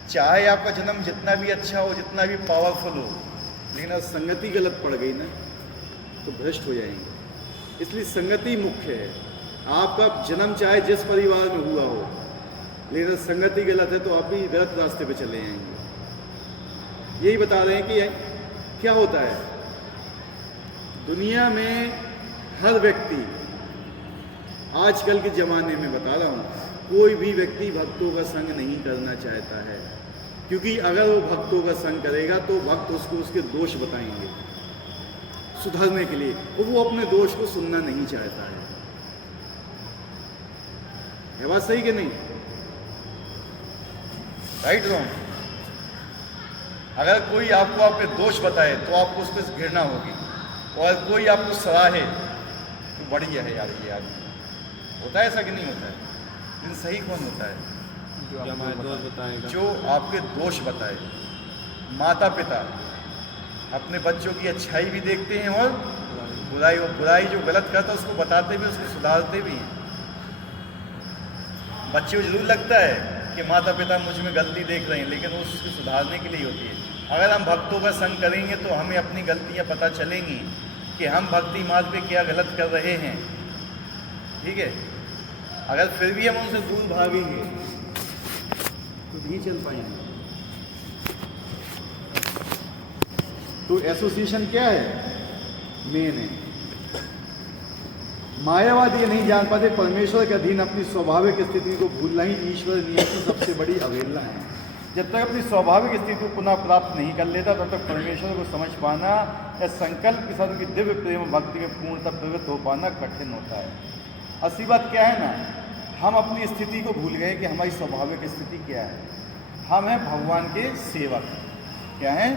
चाहे आपका जन्म जितना भी अच्छा हो, जितना भी पावरफुल हो, लेकिन अगर संगति गलत पड़ गई ना तो भ्रष्ट हो जाएंगे। इसलिए संगति मुख्य है। आपका जन्म चाहे जिस परिवार में हुआ हो, लेकिन अगर संगति गलत है तो आप भी गलत रास्ते पे चले जाएंगे। यही बता रहे हैं कि क्या होता है दुनिया में, हर व्यक्ति आजकल के ज़माने में बता रहा हूँ, कोई भी व्यक्ति भक्तों का संग नहीं करना चाहता है, क्योंकि अगर वो भक्तों का संग करेगा तो भक्त उसको उसके दोष बताएंगे सुधारने के लिए, और वो अपने दोष को सुनना नहीं चाहता है। बात सही कि नहीं? Right wrong? अगर कोई आपको आपके दोष बताए तो आपको उस पर घृणा होगी, और कोई आपको सराहे तो बढ़िया है यार ये आदमी। होता है ऐसा कि नहीं होता है? लेकिन सही कौन होता है? जो हमारे दोस्त बताएगा, जो आपके दोष बताए। माता पिता अपने बच्चों की अच्छाई भी देखते हैं और बुराई जो गलत करता है उसको बताते भी, उसको सुधारते भी हैं। बच्चे को जरूर लगता है कि माता पिता मुझ में गलती देख रहे हैं, लेकिन वो उसको सुधारने के लिए होती है। अगर हम भक्तों का संग करेंगे तो हमें अपनी गलतियां पता चलेंगी कि हम भक्ति मार्ग पे क्या गलत कर रहे हैं। ठीक है? अगर फिर भी हम उनसे दूर भागेंगे तो नहीं चल पाएंगे। तो एसोसिएशन क्या है? मेन है। मायावाद ये नहीं जान पाते परमेश्वर के अधीन अपनी स्वाभाविक स्थिति को भूलना ही ईश्वर नियम की सबसे बड़ी अवहेलना है। जब तक अपनी स्वाभाविक स्थिति को पुनः प्राप्त नहीं कर लेता तब तक परमेश्वर को समझ पाना या संकल्प के साथ उनकी दिव्य प्रेम भक्ति में पूर्णतः प्रवृत्त हो पाना कठिन होता है। असली बात क्या है ना, हम अपनी स्थिति को भूल गए कि हमारी स्वाभाविक स्थिति क्या है। हम हैं भगवान के सेवक। क्या है?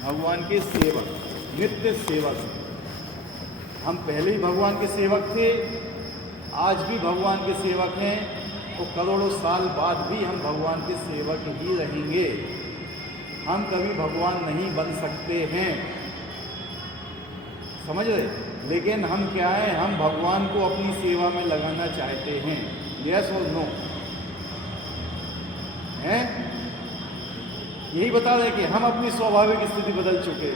भगवान के सेवक, नित्य सेवक। हम पहले ही भगवान के सेवक थे, आज भी भगवान के सेवक हैं, और करोड़ों साल बाद भी हम भगवान के सेवक ही रहेंगे। हम कभी भगवान नहीं बन सकते हैं, समझ रहे? लेकिन हम क्या हैं? हम भगवान को अपनी सेवा में लगाना चाहते हैं। यस और नो? हैं? यही बता रहे कि हम अपनी स्वाभाविक स्थिति बदल चुके,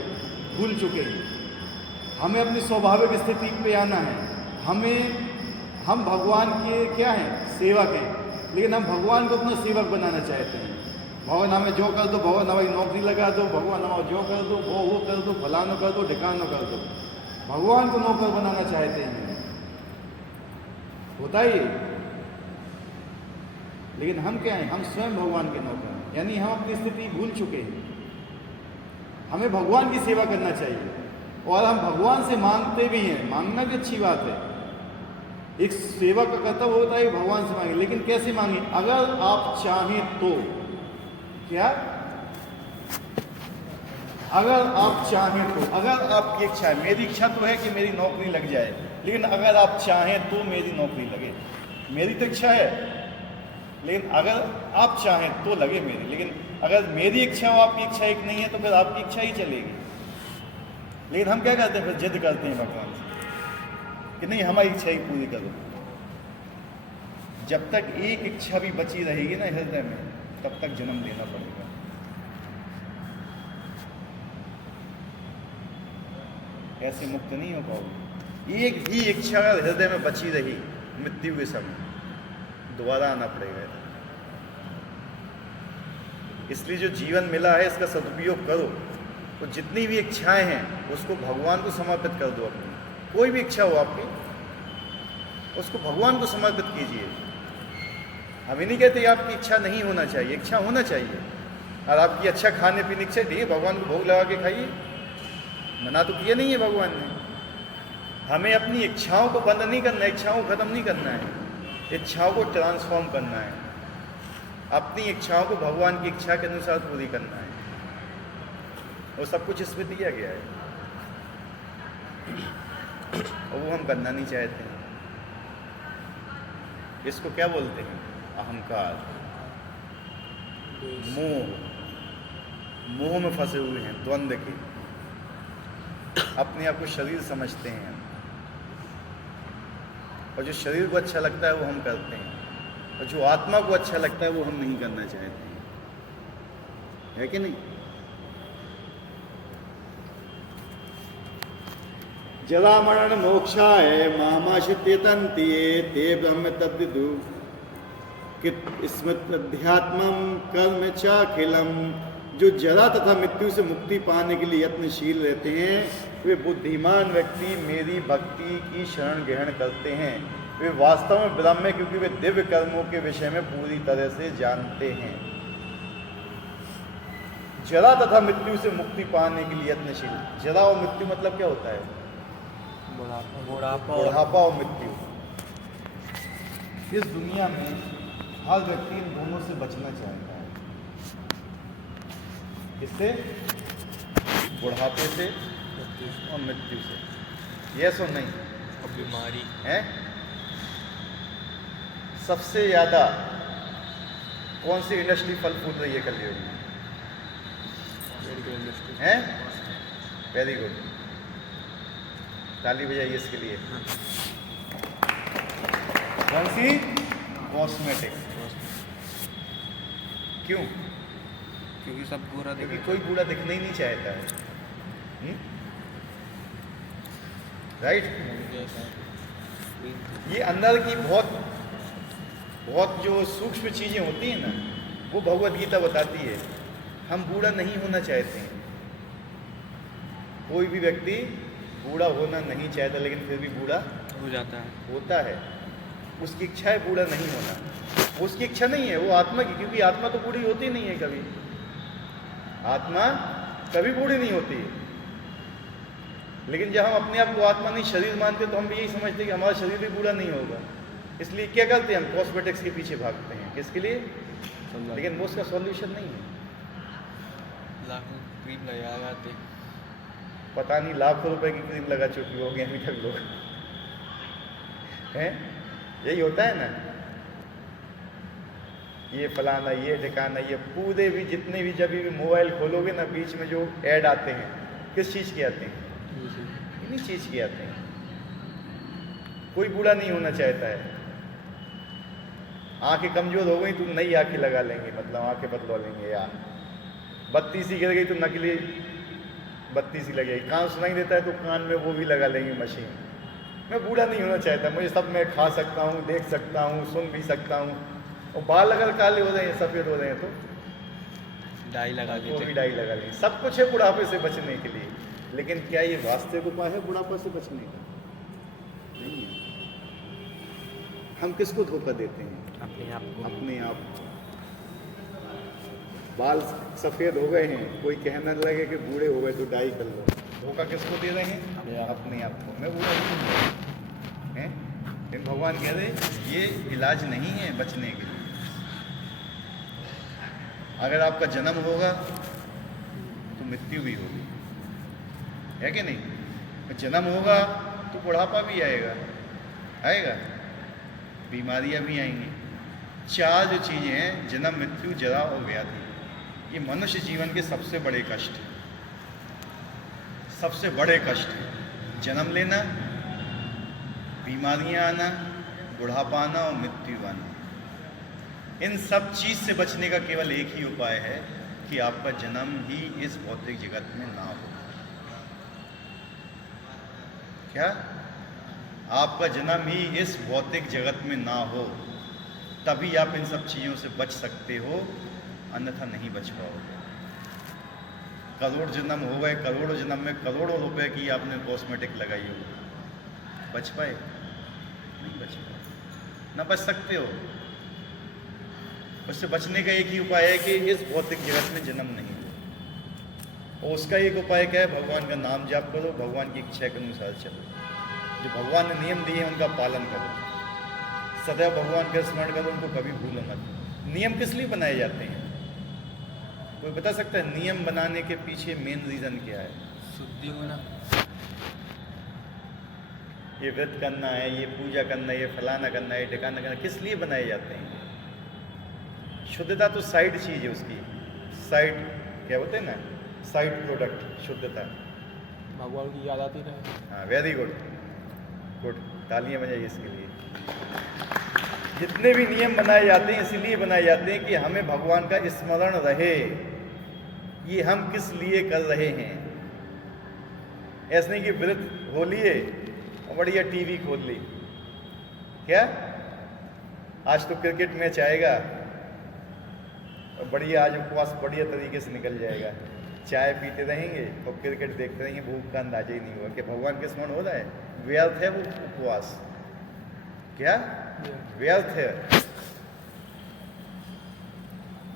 भूल चुके हैं। हमें अपनी स्वाभाविक स्थिति पे आना है। हम भगवान के क्या हैं? सेवक हैं, लेकिन हम भगवान को अपना सेवक बनाना चाहते हैं। भगवान हमें जो कर दो, भगवान हमारी नौकरी लगा दो, भगवान हमें जो कर दो, वो कर दो, फलानो कर दो, ढिकानो कर दो। भगवान को नौकर बनाना चाहते हैं। होता ही, लेकिन हम क्या हैं? हम स्वयं भगवान के नौकर हैं, यानी हम अपनी स्थिति भूल चुके हैं। हमें भगवान की सेवा करना चाहिए, और हम भगवान से मांगते भी हैं। मांगना भी अच्छी बात है। एक सेवक का कर्तव्य होता है भगवान से मांगे, लेकिन कैसे मांगे? अगर आप चाहें तो। क्या? अगर आप चाहें तो। अगर आपकी इच्छा है, मेरी इच्छा तो है कि मेरी नौकरी लग जाए, लेकिन अगर आप चाहें तो मेरी नौकरी लगे। मेरी तो इच्छा है, लेकिन अगर आप चाहें तो लगे मेरी। लेकिन अगर मेरी इच्छा हो, आपकी इच्छा एक नहीं है, तो फिर आपकी इच्छा ही चलेगी। लेकिन हम क्या करते हैं? फिर जिद करते हैं भगवान से कि नहीं, हमारी इच्छा ही पूरी करो। जब तक एक इच्छा भी बची रहेगी ना हृदय में, तब तक जन्म लेना पड़ेगा। ऐसे मुक्त नहीं हो पाओगे। एक भी इच्छा हृदय में बची रही मृत्यु के समय, दोबारा आना पड़ेगा। इसलिए जो जीवन मिला है इसका सदुपयोग करो। तो जितनी भी इच्छाएं हैं उसको भगवान को समर्पित कर दो। अपनी कोई भी इच्छा हो आपकी, उसको भगवान को समर्पित कीजिए। हम ही नहीं कहते आपकी इच्छा नहीं होना चाहिए, इच्छा होना चाहिए। और आपकी अच्छा खाने पीने की चाहिए, भगवान को भोग लगा के खाइए। मना तो किया नहीं है भगवान ने। हमें अपनी इच्छाओं को बंद नहीं करना है, इच्छाओं को खत्म नहीं करना है, इच्छाओं को ट्रांसफॉर्म करना है। अपनी इच्छाओं को भगवान की इच्छा के अनुसार पूरी करना है, और सब कुछ इसमें दिया गया है, और वो हम करना नहीं चाहते हैं। इसको क्या बोलते हैं? अहंकार। मोह में फंसे हुए हैं, द्वंद्व के। अपने आप को शरीर समझते हैं और जो शरीर को अच्छा लगता है वो हम करते हैं, और जो आत्मा को अच्छा लगता है वो हम नहीं करना चाहते हैं, है कि नहीं? जरा मरण मोक्षाय मामाशित्यतन्ति ते ब्रह्म तद्विदु कित स्मृत्यध्यात्मम कर्म चाखिलम। जो जरा तथा मृत्यु से मुक्ति पाने के लिए यत्नशील रहते हैं, वे बुद्धिमान व्यक्ति मेरी भक्ति की शरण ग्रहण करते हैं। वे वास्तव में ब्रह्म है, क्योंकि वे दिव्य कर्मों के विषय में पूरी तरह से जानते हैं। जरा तथा मृत्यु से मुक्ति पाने के लिए यत्नशील। जरा और मृत्यु मतलब क्या होता है? बुढ़ापा और मृत्यु। इस दुनिया में हर व्यक्ति इन दोनों से बचना चाहता है। किससे? बुढ़ापे से और मृत्यु से। यस और नहीं? और बीमारी है। सबसे ज्यादा कौन सी इंडस्ट्री फल फूल रही है कलयुग में? है। वेरी गुड, ताली बजाइए इसके लिए। कौन सी? कॉस्मेटिक। क्यों? क्योंकि सब बुरा क्योंकि कोई बूढ़ा दिखना ही नहीं चाहता है। राइट? ये अंदर की बहुत जो सूक्ष्म चीजें होती हैं ना, वो भगवत गीता बताती है। हम बूढ़ा नहीं होना चाहते हैं। कोई भी व्यक्ति बूढ़ा होना नहीं चाहता, लेकिन फिर भी बूढ़ा हो जाता है, होता है। उसकी इच्छा है बूढ़ा नहीं होना। उसकी इच्छा नहीं है, वो आत्मा की, क्योंकि आत्मा तो बूढ़ी होती नहीं है कभी। आत्मा कभी बूढ़ी नहीं होती है। लेकिन जब हम अपने आप को आत्मा नहीं शरीर मानते, तो हम भी यही समझते हैं कि हमारा शरीर भी बूढ़ा नहीं होगा। इसलिए क्या करते हैं? हम कॉस्मेटिक्स के पीछे भागते हैं। किसके लिए? लेकिन वो उसका सॉल्यूशन नहीं है। लाखों क्रीम लगाते, पता नहीं लाखों रुपए की क्रीम लगा चुकी होगी अभी तक लोग, हैं? यही होता है ना, ये फलाना, ये ठिकाना, ये पूरे भी जितने भी, जब भी मोबाइल खोलोगे ना, बीच में जो ऐड आते हैं, किस चीज़ के आते हैं? इन्हीं चीज़ के आते हैं। कोई बूढ़ा नहीं होना चाहता है। आंखें कमजोर हो गई तो नई आंखें लगा लेंगे, मतलब आंखें बदलवा लेंगे, या बत्ती सी गिर गई तो नकली बत्ती सी लगेगी। कान सुनाई देता है तो कान में वो भी लगा लेंगे मशीन। मैं बूढ़ा नहीं होना चाहता। मुझे सब, मैं खा सकता हूँ, देख सकता हूँ, सुन भी सकता हूँ। और बाल अगर काले हो रहे हैं, सफ़ेद हो रहे हैं, तो डाई लगा वो देते भी डाई लगा लेंगे। सब कुछ है बुढ़ापे से बचने के लिए, लेकिन क्या ये वास्तविक उपाय है बुढ़ापा से बचने का? नहीं है। हम किसको धोखा देते हैं? अपने आप को। अपने आप। बाल सफ़ेद हो गए हैं, कोई कहना लगे कि बूढ़े हो गए तो डाई कर लो। धोखा किसको दे रहे हैं? अपने आप को। मैं बूढ़ा नहीं हूँ, हैं? लेकिन भगवान कह रहे ये इलाज नहीं है बचने के लिए। अगर आपका जन्म होगा तो मृत्यु भी होगी, है कि नहीं? जन्म होगा तो बुढ़ापा भी आएगा, बीमारियां भी आएंगी। चार जो चीज़ें हैं, जन्म, मृत्यु, जरा और व्याधि, ये मनुष्य जीवन के सबसे बड़े कष्ट हैं। सबसे बड़े कष्ट हैं। जन्म लेना, बीमारियां आना, बुढ़ापा आना और मृत्यु आना। इन सब चीज़ से बचने का केवल एक ही उपाय है कि आपका जन्म ही इस भौतिक जगत में ना हो। क्या? आपका जन्म ही इस भौतिक जगत में ना हो, तभी आप इन सब चीज़ों से बच सकते हो, अन्यथा नहीं बच पाओगे। करोड़ जन्म हो गए, करोड़ों जन्म में करोड़ों रुपए की आपने कॉस्मेटिक लगाई हो, बच पाए? नहीं बच पाए, ना बच सकते हो। उससे बचने का एक ही उपाय है कि इस भौतिक जगत में जन्म नहीं हो। और उसका एक उपाय क्या है? भगवान का नाम जाप करो, भगवान की इच्छा के अनुसार चलो। जो भगवान ने नियम दिए हैं उनका पालन करो, सदैव भगवान का स्मरण करो, उनको कभी भूलो मत। नियम किस लिए बनाए जाते हैं? कोई बता सकता है नियम बनाने के पीछे मेन रीज़न क्या है? शुद्धि होना। ये व्रत करना है, ये पूजा करना है, ये फलाना करना है, ये ठिकाना करना, किस लिए बनाए जाते हैं? शुद्धता तो साइड चीज़ है उसकी, साइड क्या बोलते हैं ना, साइड प्रोडक्ट शुद्धता। भगवान की याद आती रहे। हाँ वेरी गुड, गुड, तालियां बजाइए इसके लिए। जितने भी नियम बनाए जाते हैं इसलिए बनाए जाते हैं कि हमें भगवान का स्मरण रहे, ये हम किस लिए कर रहे हैं। ऐसा नहीं कि व्रत हो लिए और बढ़िया टीवी खोल ली, क्या आज तो क्रिकेट मैच आएगा और बढ़िया आज उपवास बढ़िया तरीके से निकल जाएगा, चाय पीते रहेंगे और क्रिकेट देखते रहेंगे, भूख का अंदाजा ही नहीं हुआ कि भगवान के स्मरण हो रहा है। व्यर्थ है वो उपवास, क्या व्यर्थ है।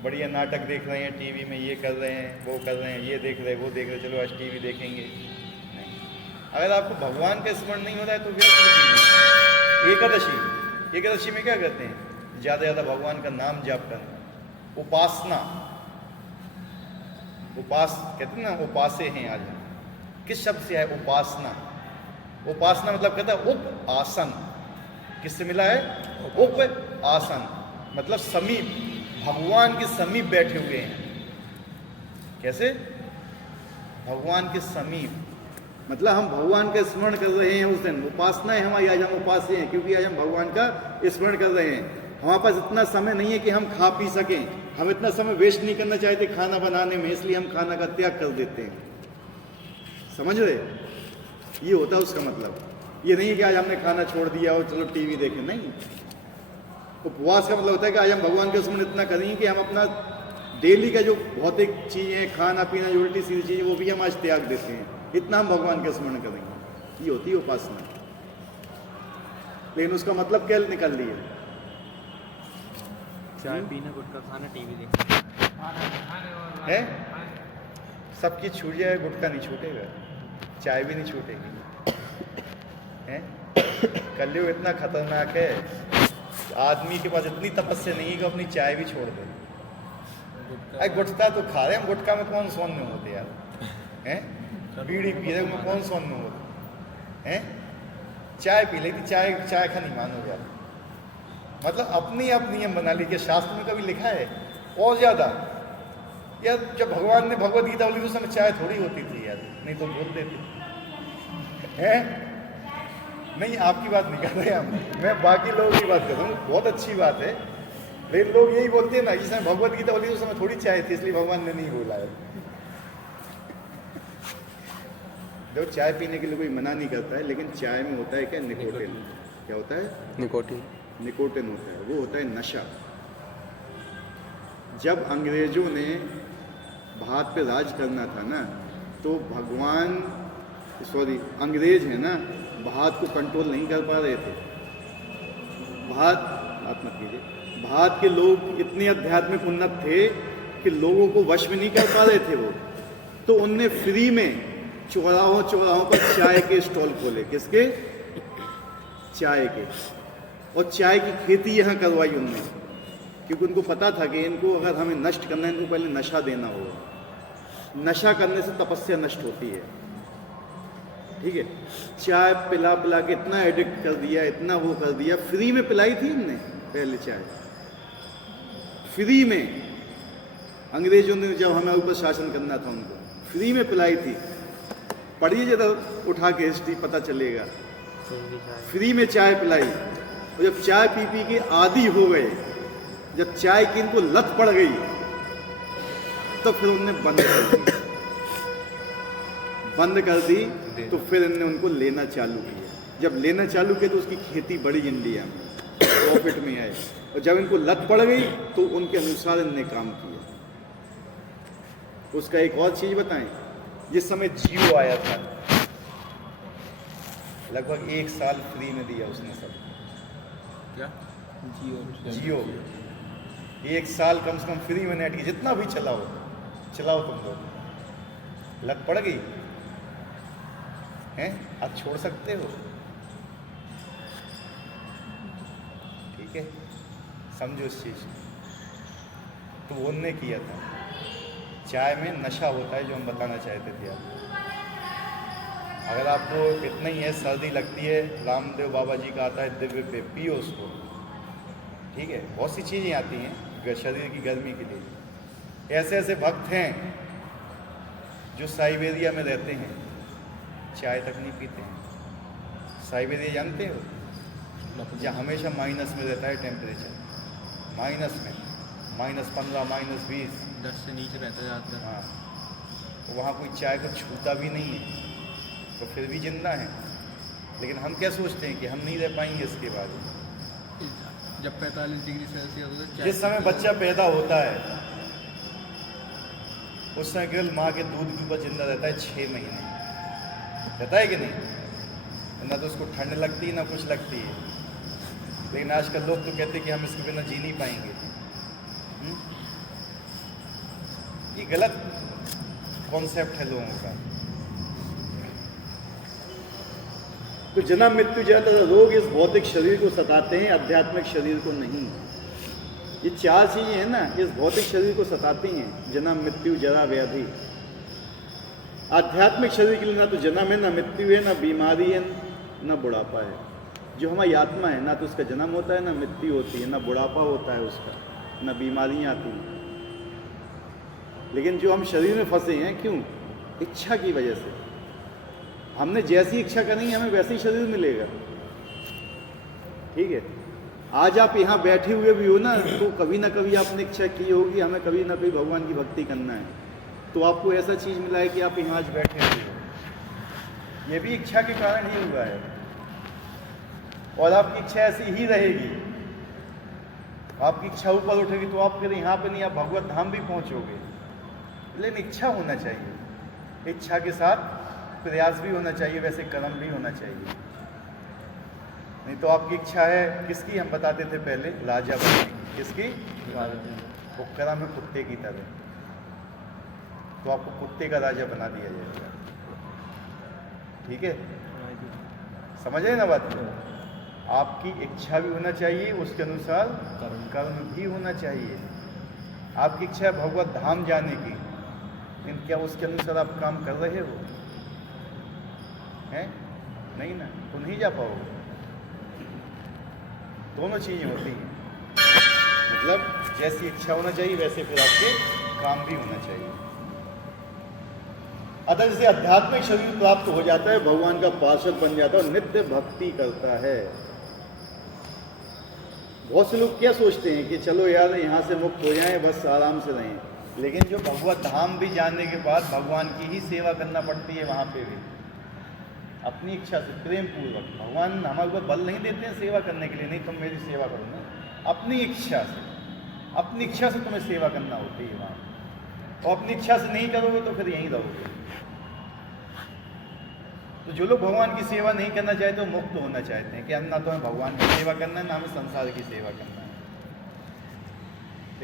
बढ़िया नाटक देख रहे हैं टीवी में, ये कर रहे हैं वो कर रहे हैं, ये देख रहे हैं वो देख रहे हैं, चलो आज टीवी देखेंगे। नहीं, अगर आपको भगवान का स्मरण नहीं हो रहा है तो व्यर्थ है। एकादशी, एकादशी में क्या करते हैं, ज़्यादा ज़्यादा भगवान का नाम जाप करना, उपासना, उपास कहते हैं ना, उपासे हैं आज हम। किस शब्द से है उपासना? उपासना मतलब कहता है उप आसन, किससे मिला है? उप आसन मतलब समीप, भगवान के समीप बैठे हुए हैं। कैसे? भगवान के समीप, मतलब हम भगवान का स्मरण कर रहे हैं उस दिन। उपासना है हमारी, आज हम उपास्य हैं क्योंकि आज हम भगवान का स्मरण कर रहे हैं। हमारे पास इतना समय नहीं है कि हम खा पी सकें, हम इतना समय वेस्ट नहीं करना चाहते खाना बनाने में, इसलिए हम खाना का त्याग कर देते हैं। समझ रहे? ये होता है उसका मतलब। ये नहीं कि आज हमने खाना छोड़ दिया और चलो टीवी देखें, नहीं। उपवास का मतलब होता है कि आज हम भगवान का स्मरण इतना करेंगे कि हम अपना डेली का जो भौतिक चीज़ें, खाना पीना, जो उल्टी सीधी चीज़ें, वो भी हम आज त्याग देते हैं, इतना हम भगवान का स्मरण करेंगे। ये होती है उपासना। लेकिन उसका मतलब क्या निकाल लिया? चाय पीना, गुटखा खाना, टीवी देखना है। सब चीज छूट जाए, गुटखा नहीं छूटेगा, चाय भी नहीं छूटेगी। हैं? कलयुग इतना खतरनाक है, आदमी के पास इतनी तपस्या नहीं है कि अपनी चाय भी छोड़ दे। अरे गुटखा तो खा रहे हैं, गुटखा में कौन सौम्य होते यार, हैं? बीड़ी पी रहे में कौन सौम्य होते हैं? चाय पी लेती, चाय चाय का नहीं मानोगे यार। मतलब अपनी आप नियम बना ली। कि शास्त्र में कभी लिखा है और ज़्यादा यार, जब भगवान ने भगवद गीता बोली तो उस समय चाय थोड़ी होती थी यार, नहीं तो बोल देते हैं। नहीं, आपकी बात नहीं कर रहे हम, मैं बाकी लोगों की बात कर रहा हूँ। बहुत अच्छी बात है, लेकिन लोग यही बोलते हैं ना, जिस समय भगवद गीता बोली उस समय थोड़ी चाय थी, इसलिए भगवान ने नहीं बोला है। जो चाय पीने के लिए कोई मना नहीं करता है, लेकिन चाय में होता है क्या? निकोटिन। क्या होता है? निकोटिन। निकोटिन होता है, वो होता है नशा। जब अंग्रेजों ने भारत पे राज करना था ना, तो अंग्रेज है ना, भारत को कंट्रोल नहीं कर पा रहे थे। भारत के लोग इतने आध्यात्मिक उन्नत थे कि लोगों को वश में नहीं कर पा रहे थे वो, तो उनने फ्री में चौराहों पर चाय के स्टॉल खोले। किसके? चाय के। और चाय की खेती यहाँ करवाई उनने, क्योंकि उनको पता था कि इनको अगर हमें नष्ट करना है, इनको पहले नशा देना होगा। नशा करने से तपस्या नष्ट होती है। ठीक है, चाय पिला पिला के इतना एडिक्ट कर दिया, इतना वो कर दिया। फ्री में पिलाई थी इनने पहले चाय, फ्री में। अंग्रेजों ने जब हमें ऊपर शासन करना था, उनको फ्री में पिलाई थी। पढ़िए जरा उठा के हिस्ट्री, पता चलेगा। फ्री में चाय पिलाई, और जब चाय पी पी के आदी हो गए, जब चाय की इनको लत पड़ गई, तो फिर उन्होंने बंद कर दी। तो फिर इन्होंने उनको लेना चालू किया। जब लेना चालू किया तो उसकी खेती बढ़ी इंडिया में, प्रॉफिट में आए। और जब इनको लत पड़ गई तो उनके अनुसार इन्होंने काम किया। उसका एक और चीज बताएं, जिस समय जियो आया था, लगभग 1 साल फ्री में दिया उसने सब। क्या? जियो 1 साल कम से कम फ्री में नेट की, जितना भी चलाओ तुम लोग। लत पड़ गई हैं, आज छोड़ सकते हो? ठीक है, समझो इस चीज। तो वो उनने किया था। चाय में नशा होता है, जो हम बताना चाहते थे आप। अगर आपको इतना ही है, सर्दी लगती है, रामदेव बाबा जी का आता है दिव्य पे, पियो उसको। ठीक है, बहुत सी चीज़ें आती हैं। शरीर की गर्मी के लिए। ऐसे ऐसे भक्त हैं जो साइबेरिया में रहते हैं, चाय तक नहीं पीते हैं। साइबेरिया जानते हो, जहाँ हमेशा माइनस में रहता है टेम्परेचर, माइनस में, -15, -20, 10 से नीचे रहता जाता है। हाँ, तो वहाँ कोई चाय को छूता भी नहीं है, तो फिर भी जिंदा है। लेकिन हम क्या सोचते हैं कि हम नहीं रह पाएंगे इसके बाद। जब 45 डिग्री सेल्सियस होता है, जिस समय बच्चा पैदा होता है उस समय केवल माँ के दूध के ऊपर जिंदा रहता है 6 महीने, रहता है कि नहीं? ना तो उसको ठंड लगती है ना कुछ लगती है। लेकिन आजकल लोग तो कहते हैं कि हम इसके बिना जी नहीं पाएंगे। ये गलत कॉन्सेप्ट है लोगों का। तो जन्म मृत्यु जरा रोग इस भौतिक शरीर को सताते हैं, आध्यात्मिक शरीर को नहीं। ये 4 चीजें हैं ना, इस भौतिक शरीर को सताती हैं, जन्म मृत्यु जरा व्याधि। आध्यात्मिक शरीर के लिए ना तो जन्म है, ना मृत्यु है, ना बीमारी है, ना बुढ़ापा है। जो हमारी आत्मा है, ना तो उसका जन्म होता है, ना मृत्यु होती है, ना बुढ़ापा होता है उसका, ना बीमारियां आती हैं। लेकिन जो हम शरीर में फंसे हैं, क्यों? इच्छा की वजह से। हमने जैसी इच्छा करेंगे हमें वैसे ही शरीर मिलेगा। ठीक है, आज आप यहाँ बैठे हुए भी हो ना, तो कभी ना कभी आपने इच्छा की होगी हमें कभी ना कभी भगवान की भक्ति करना है, तो आपको ऐसा चीज़ मिला है कि आप यहाँ आज बैठे हुए हो। ये भी इच्छा के कारण ही हुआ है, और आपकी इच्छा ऐसी ही रहेगी। आपकी इच्छा ऊपर उठेगी तो आप फिर यहाँ पे नहीं, आप भगवत धाम भी पहुँचोगे। लेकिन इच्छा होना चाहिए, इच्छा के साथ प्रयास भी होना चाहिए, वैसे कर्म भी होना चाहिए। नहीं तो आपकी इच्छा है किसकी, हम बताते थे पहले, राजा बनने की। किसकी? वो कर्म है कुत्ते की तरह, तो आपको कुत्ते का राजा बना दिया जाएगा। ठीक है, समझ आए ना बात? आपकी इच्छा भी होना चाहिए, उसके अनुसार कर्म भी होना चाहिए। आपकी इच्छा है भगवत धाम जाने की, लेकिन क्या उसके अनुसार आप काम कर रहे हो? हैं? नहीं ना, तो नहीं जा पाओगे। दोनों चीज़ें होती हैं, मतलब जैसी इच्छा होना चाहिए वैसे फिर आपके काम भी होना चाहिए। अतः जैसे आध्यात्मिक शरीर प्राप्त हो जाता है, भगवान का पार्षद बन जाता है और नित्य भक्ति करता है। बहुत से लोग क्या सोचते हैं कि चलो यार यहाँ से मुक्त हो जाएं, बस आराम से रहें। लेकिन जो भगवत धाम भी जाने के बाद भगवान की ही सेवा करना पड़ती है, वहाँ पे भी अपनी इच्छा से प्रेम पूर्वक। भगवान हमारे ऊपर बल नहीं देते हैं सेवा करने के लिए, नहीं तुम मेरी सेवा करो ना, अपनी इच्छा से, अपनी इच्छा से तुम्हें सेवा करना होती है वहाँ। और अपनी इच्छा से नहीं करोगे तो फिर यहीं रहोगे। तो जो लोग भगवान की सेवा नहीं करना चाहते वो मुक्त होना चाहते हैं कि हम ना तो हमें भगवान की सेवा करना है, ना हमें संसार की सेवा करना है।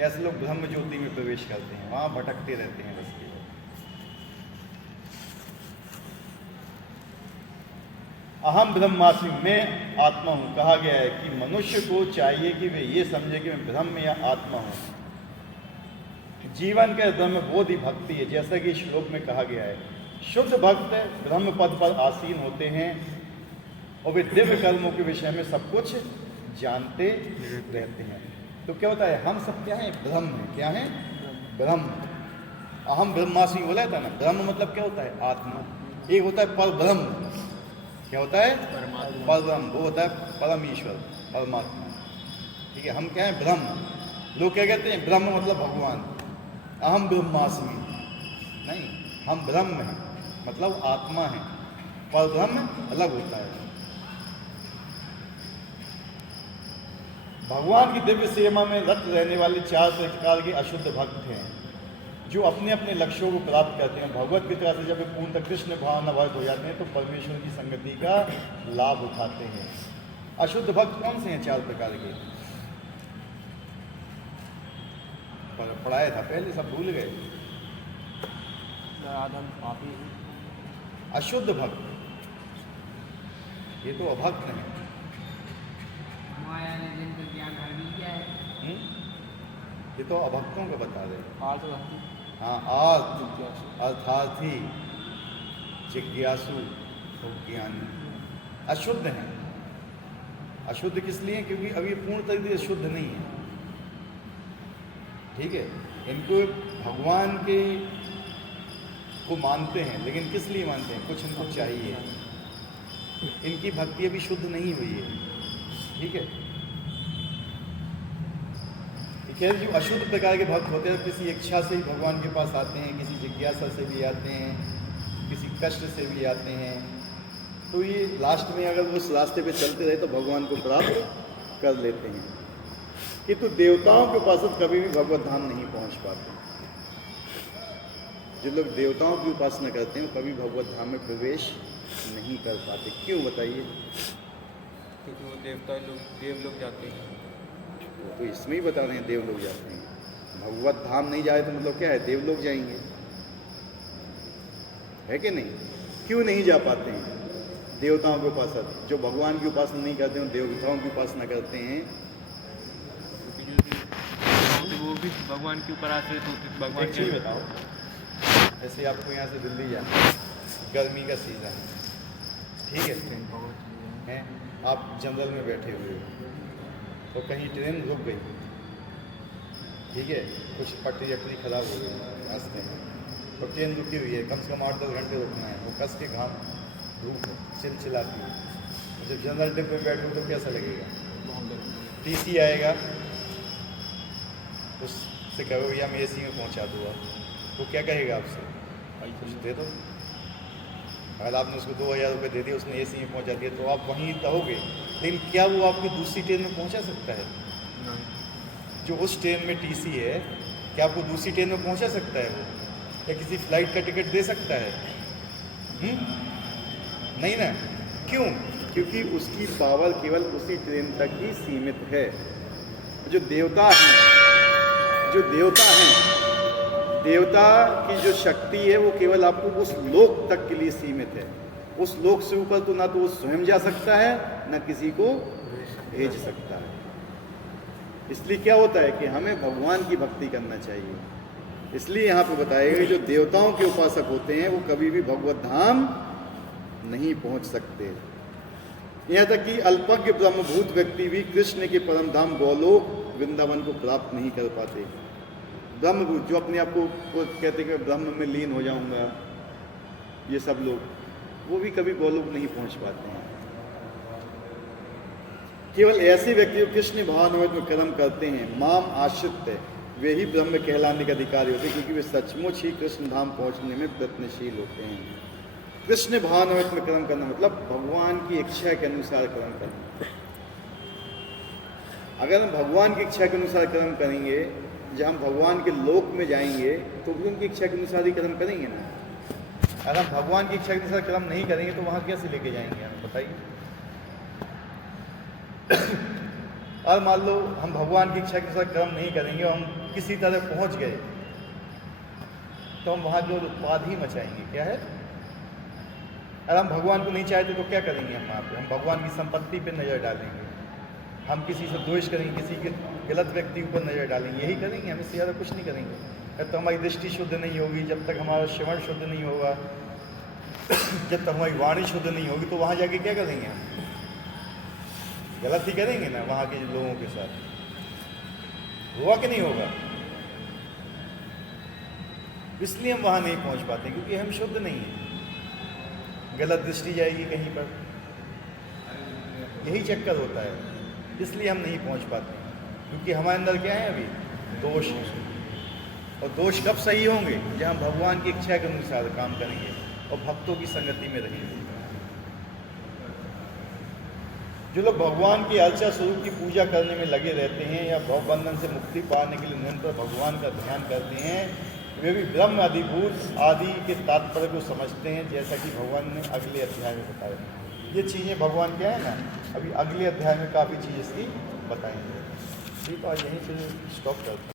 ऐसे लोग ब्रह्म ज्योति में प्रवेश करते हैं, वहाँ भटकते रहते हैं बस। अहम ब्रह्मास्मि, मैं आत्मा हूँ। कहा गया है कि मनुष्य को चाहिए कि वे ये समझे कि मैं ब्रह्म या आत्मा हूँ। जीवन के ब्रह्म बोध ही भक्ति है, जैसा कि श्लोक में कहा गया है। शुद्ध भक्त ब्रह्म पद पर आसीन होते हैं और वे दिव्य कर्मों के विषय में सब कुछ जानते रहते हैं। तो क्या होता है, हम सब क्या हैं? ब्रह्म है। क्या है? ब्रह्म। अहम ब्रह्मास्मि बोला था ना, ब्रह्म मतलब क्या होता है? आत्मा। एक होता है पर ब्रह्म, क्या होता है? पर ब्रह्म, वो होता है परम ईश्वर, परमात्मा। ठीक है, हम क्या हैं? ब्रह्म। लोग क्या कहते हैं? ब्रह्म मतलब भगवान। अहम ब्रह्मास्मि, नहीं, हम ब्रह्म हैं मतलब आत्मा है, पर ब्रह्म अलग होता है। भगवान की दिव्य सेवा में रत रहने वाले 4 प्रकार के अशुद्ध भक्त हैं जो अपने अपने लक्ष्यों को प्राप्त करते हैं। भगवत गीता से जब वे पूर्णतः कृष्ण भावना भक्त हो जाते हैं तो परमेश्वर की संगति का लाभ उठाते हैं। अशुद्ध भक्त कौन से हैं? 4 प्रकार के। पढ़ाया था पहले, सब भूल गए। अशुद्ध भक्त, ये तो अभक्त नहीं। माया ने जिनको ज्ञान हर दिया है। ये तो अभक्तों का बता रहे। आर्थ, हाँ, अर्थार्थी, जिज्ञासु और ज्ञानी अशुद्ध हैं। अशुद्ध किस लिए? क्योंकि अभी पूर्ण तरीके से शुद्ध नहीं है। ठीक है, इनको भगवान के को मानते हैं, लेकिन किस लिए मानते हैं? कुछ इनको चाहिए। इनकी भक्ति अभी शुद्ध नहीं हुई है, ठीक है। खैर, जो अशुद्ध प्रकार के भक्त होते हैं किसी इच्छा से ही भगवान के पास आते हैं, किसी जिज्ञासा से भी आते हैं, किसी कष्ट से भी आते हैं, तो ये लास्ट में अगर वो उस रास्ते पे चलते रहे तो भगवान को प्राप्त कर लेते हैं। किंतु देवताओं के उपासक कभी भी भगवत धाम नहीं पहुंच पाते। जो लोग देवताओं की उपासना करते हैं कभी भगवत धाम में प्रवेश नहीं कर पाते। क्यों बताइए? क्योंकि वो देव लोग जाते हैं। तो इसमें ही बता रहे हैं देव लोग जाते हैं। भगवत धाम नहीं जाए तो मतलब क्या है? देव लोग जाएंगे, है कि नहीं? क्यों नहीं जा पाते हैं देवताओं के उपासक? जो भगवान की उपासना नहीं करते हैं, देवताओं की उपासना करते हैं, तो वो भी भगवान के ऊपर आश्रित होते हैं। भगवान एक चीज बताओ, जैसे आपको यहाँ से दिल्ली जाना है, गर्मी का सीज़न है, ठीक है, आप जनरल में बैठे हुए हो और कहीं ट्रेन रुक गई, ठीक है, कुछ पटरी वटरी खराब हो गई रास्ते में, और ट्रेन रुकी हुई है, कम से कम 8-10 घंटे रुकना है, वो कस के घाम धूप चिलचिलाती है। जब जनरल डिब्बे में बैठो तो कैसा लगेगा? टीसी आएगा, उससे कहो भैया मैं एसी में पहुंचा दूँगा, वो क्या कहेगा आपसे? कुछ दे दो। अगर आपने उसको 2000 रुपये दे दिए, उसने एसी में पहुंचा दिया, तो आप वहीं रहोगे, लेकिन क्या वो आपकी दूसरी ट्रेन में पहुंचा सकता है? जो उस ट्रेन में टीसी है, क्या आपको दूसरी ट्रेन में पहुंचा सकता है वो? या किसी फ्लाइट का टिकट दे सकता है? नहीं ना। क्यों? क्योंकि उसकी पावर केवल उसी ट्रेन तक ही सीमित है। जो देवता हैं, देवता की जो शक्ति है वो केवल आपको उस लोक तक के लिए सीमित है। उस लोक से ऊपर तो ना तो वो स्वयं जा सकता है, ना किसी को भेज सकता है। इसलिए क्या होता है कि हमें भगवान की भक्ति करना चाहिए। इसलिए यहाँ पे बताया गया जो देवताओं के उपासक होते हैं वो कभी भी भगवत धाम नहीं पहुँच सकते। यहाँ तक कि अल्पज्ञ ब्रह्मभूत व्यक्ति भी कृष्ण के परम धाम गोलोक वृंदावन को प्राप्त नहीं कर पाते। ब्रह्मभूत, जो अपने आप को कहते हैं कि ब्रह्म में लीन हो जाऊंगा, ये सब लोग, वो भी कभी गोलोक नहीं पहुंच पाते हैं। केवल ऐसे व्यक्ति जो कृष्ण भावान्वित में कर्म करते हैं, माम आश्रित है, वे ही ब्रह्म कहलाने के अधिकारी होते हैं, क्योंकि वे सचमुच ही कृष्ण धाम पहुंचने में प्रयत्नशील होते हैं। कृष्ण भावान्वित में कर्म करना मतलब भगवान की इच्छा के अनुसार कर्म करना। अगर हम भगवान की इच्छा के अनुसार कर्म करेंगे, जब हम भगवान के लोक में जाएंगे तो भी उनकी इच्छा के अनुसार ही कर्म करेंगे ना। अगर हम भगवान की इच्छा के अनुसार कर्म नहीं करेंगे तो वहाँ कैसे लेके जाएंगे हमें बताइए। और मान लो हम भगवान की इच्छा के अनुसार कर्म नहीं करेंगे और हम किसी तरह पहुँच गए तो हम वहाँ जो उत्पाद ही मचाएंगे। क्या है? अगर हम भगवान को नहीं चाहते तो क्या करेंगे हम वहाँ पे? हम भगवान की संपत्ति पे नज़र डालेंगे, हम किसी से द्वेष करेंगे, किसी के गलत व्यक्ति ऊपर नज़र डालेंगे, यही करेंगे। हमें ज़्यादा कुछ नहीं करेंगे। जब तक हमारी दृष्टि शुद्ध नहीं होगी, जब तक हमारा श्रवण शुद्ध नहीं होगा, जब तक हमारी वाणी शुद्ध नहीं होगी, तो वहाँ जाके क्या करेंगे? हम गलत ही करेंगे ना वहाँ के लोगों के साथ। हुआ कि नहीं होगा? इसलिए हम वहाँ नहीं पहुँच पाते, क्योंकि हम शुद्ध नहीं हैं। गलत दृष्टि जाएगी कहीं पर, यही चक्कर होता है। इसलिए हम नहीं पहुंच पाते हैं, क्योंकि हमारे अंदर क्या है? अभी दोष है। और दोष कब सही होंगे? जब हम भगवान की इच्छा के अनुसार काम करेंगे और भक्तों की संगति में रहेंगे। जो लोग भगवान की अर्चा स्वरूप की पूजा करने में लगे रहते हैं या भवबंधन से मुक्ति पाने के लिए निरंतर भगवान का ध्यान करते हैं, वे भी ब्रह्म अधिभूत आदि के तात्पर्य को समझते हैं, जैसा कि भगवान ने अगले अध्याय में बताया। ये चीज़ें भगवान क्या है ना, अभी अगले अध्याय में काफ़ी चीज़ इसकी बताएंगे। ठीक है, आज यहीं से स्टॉप करते हैं।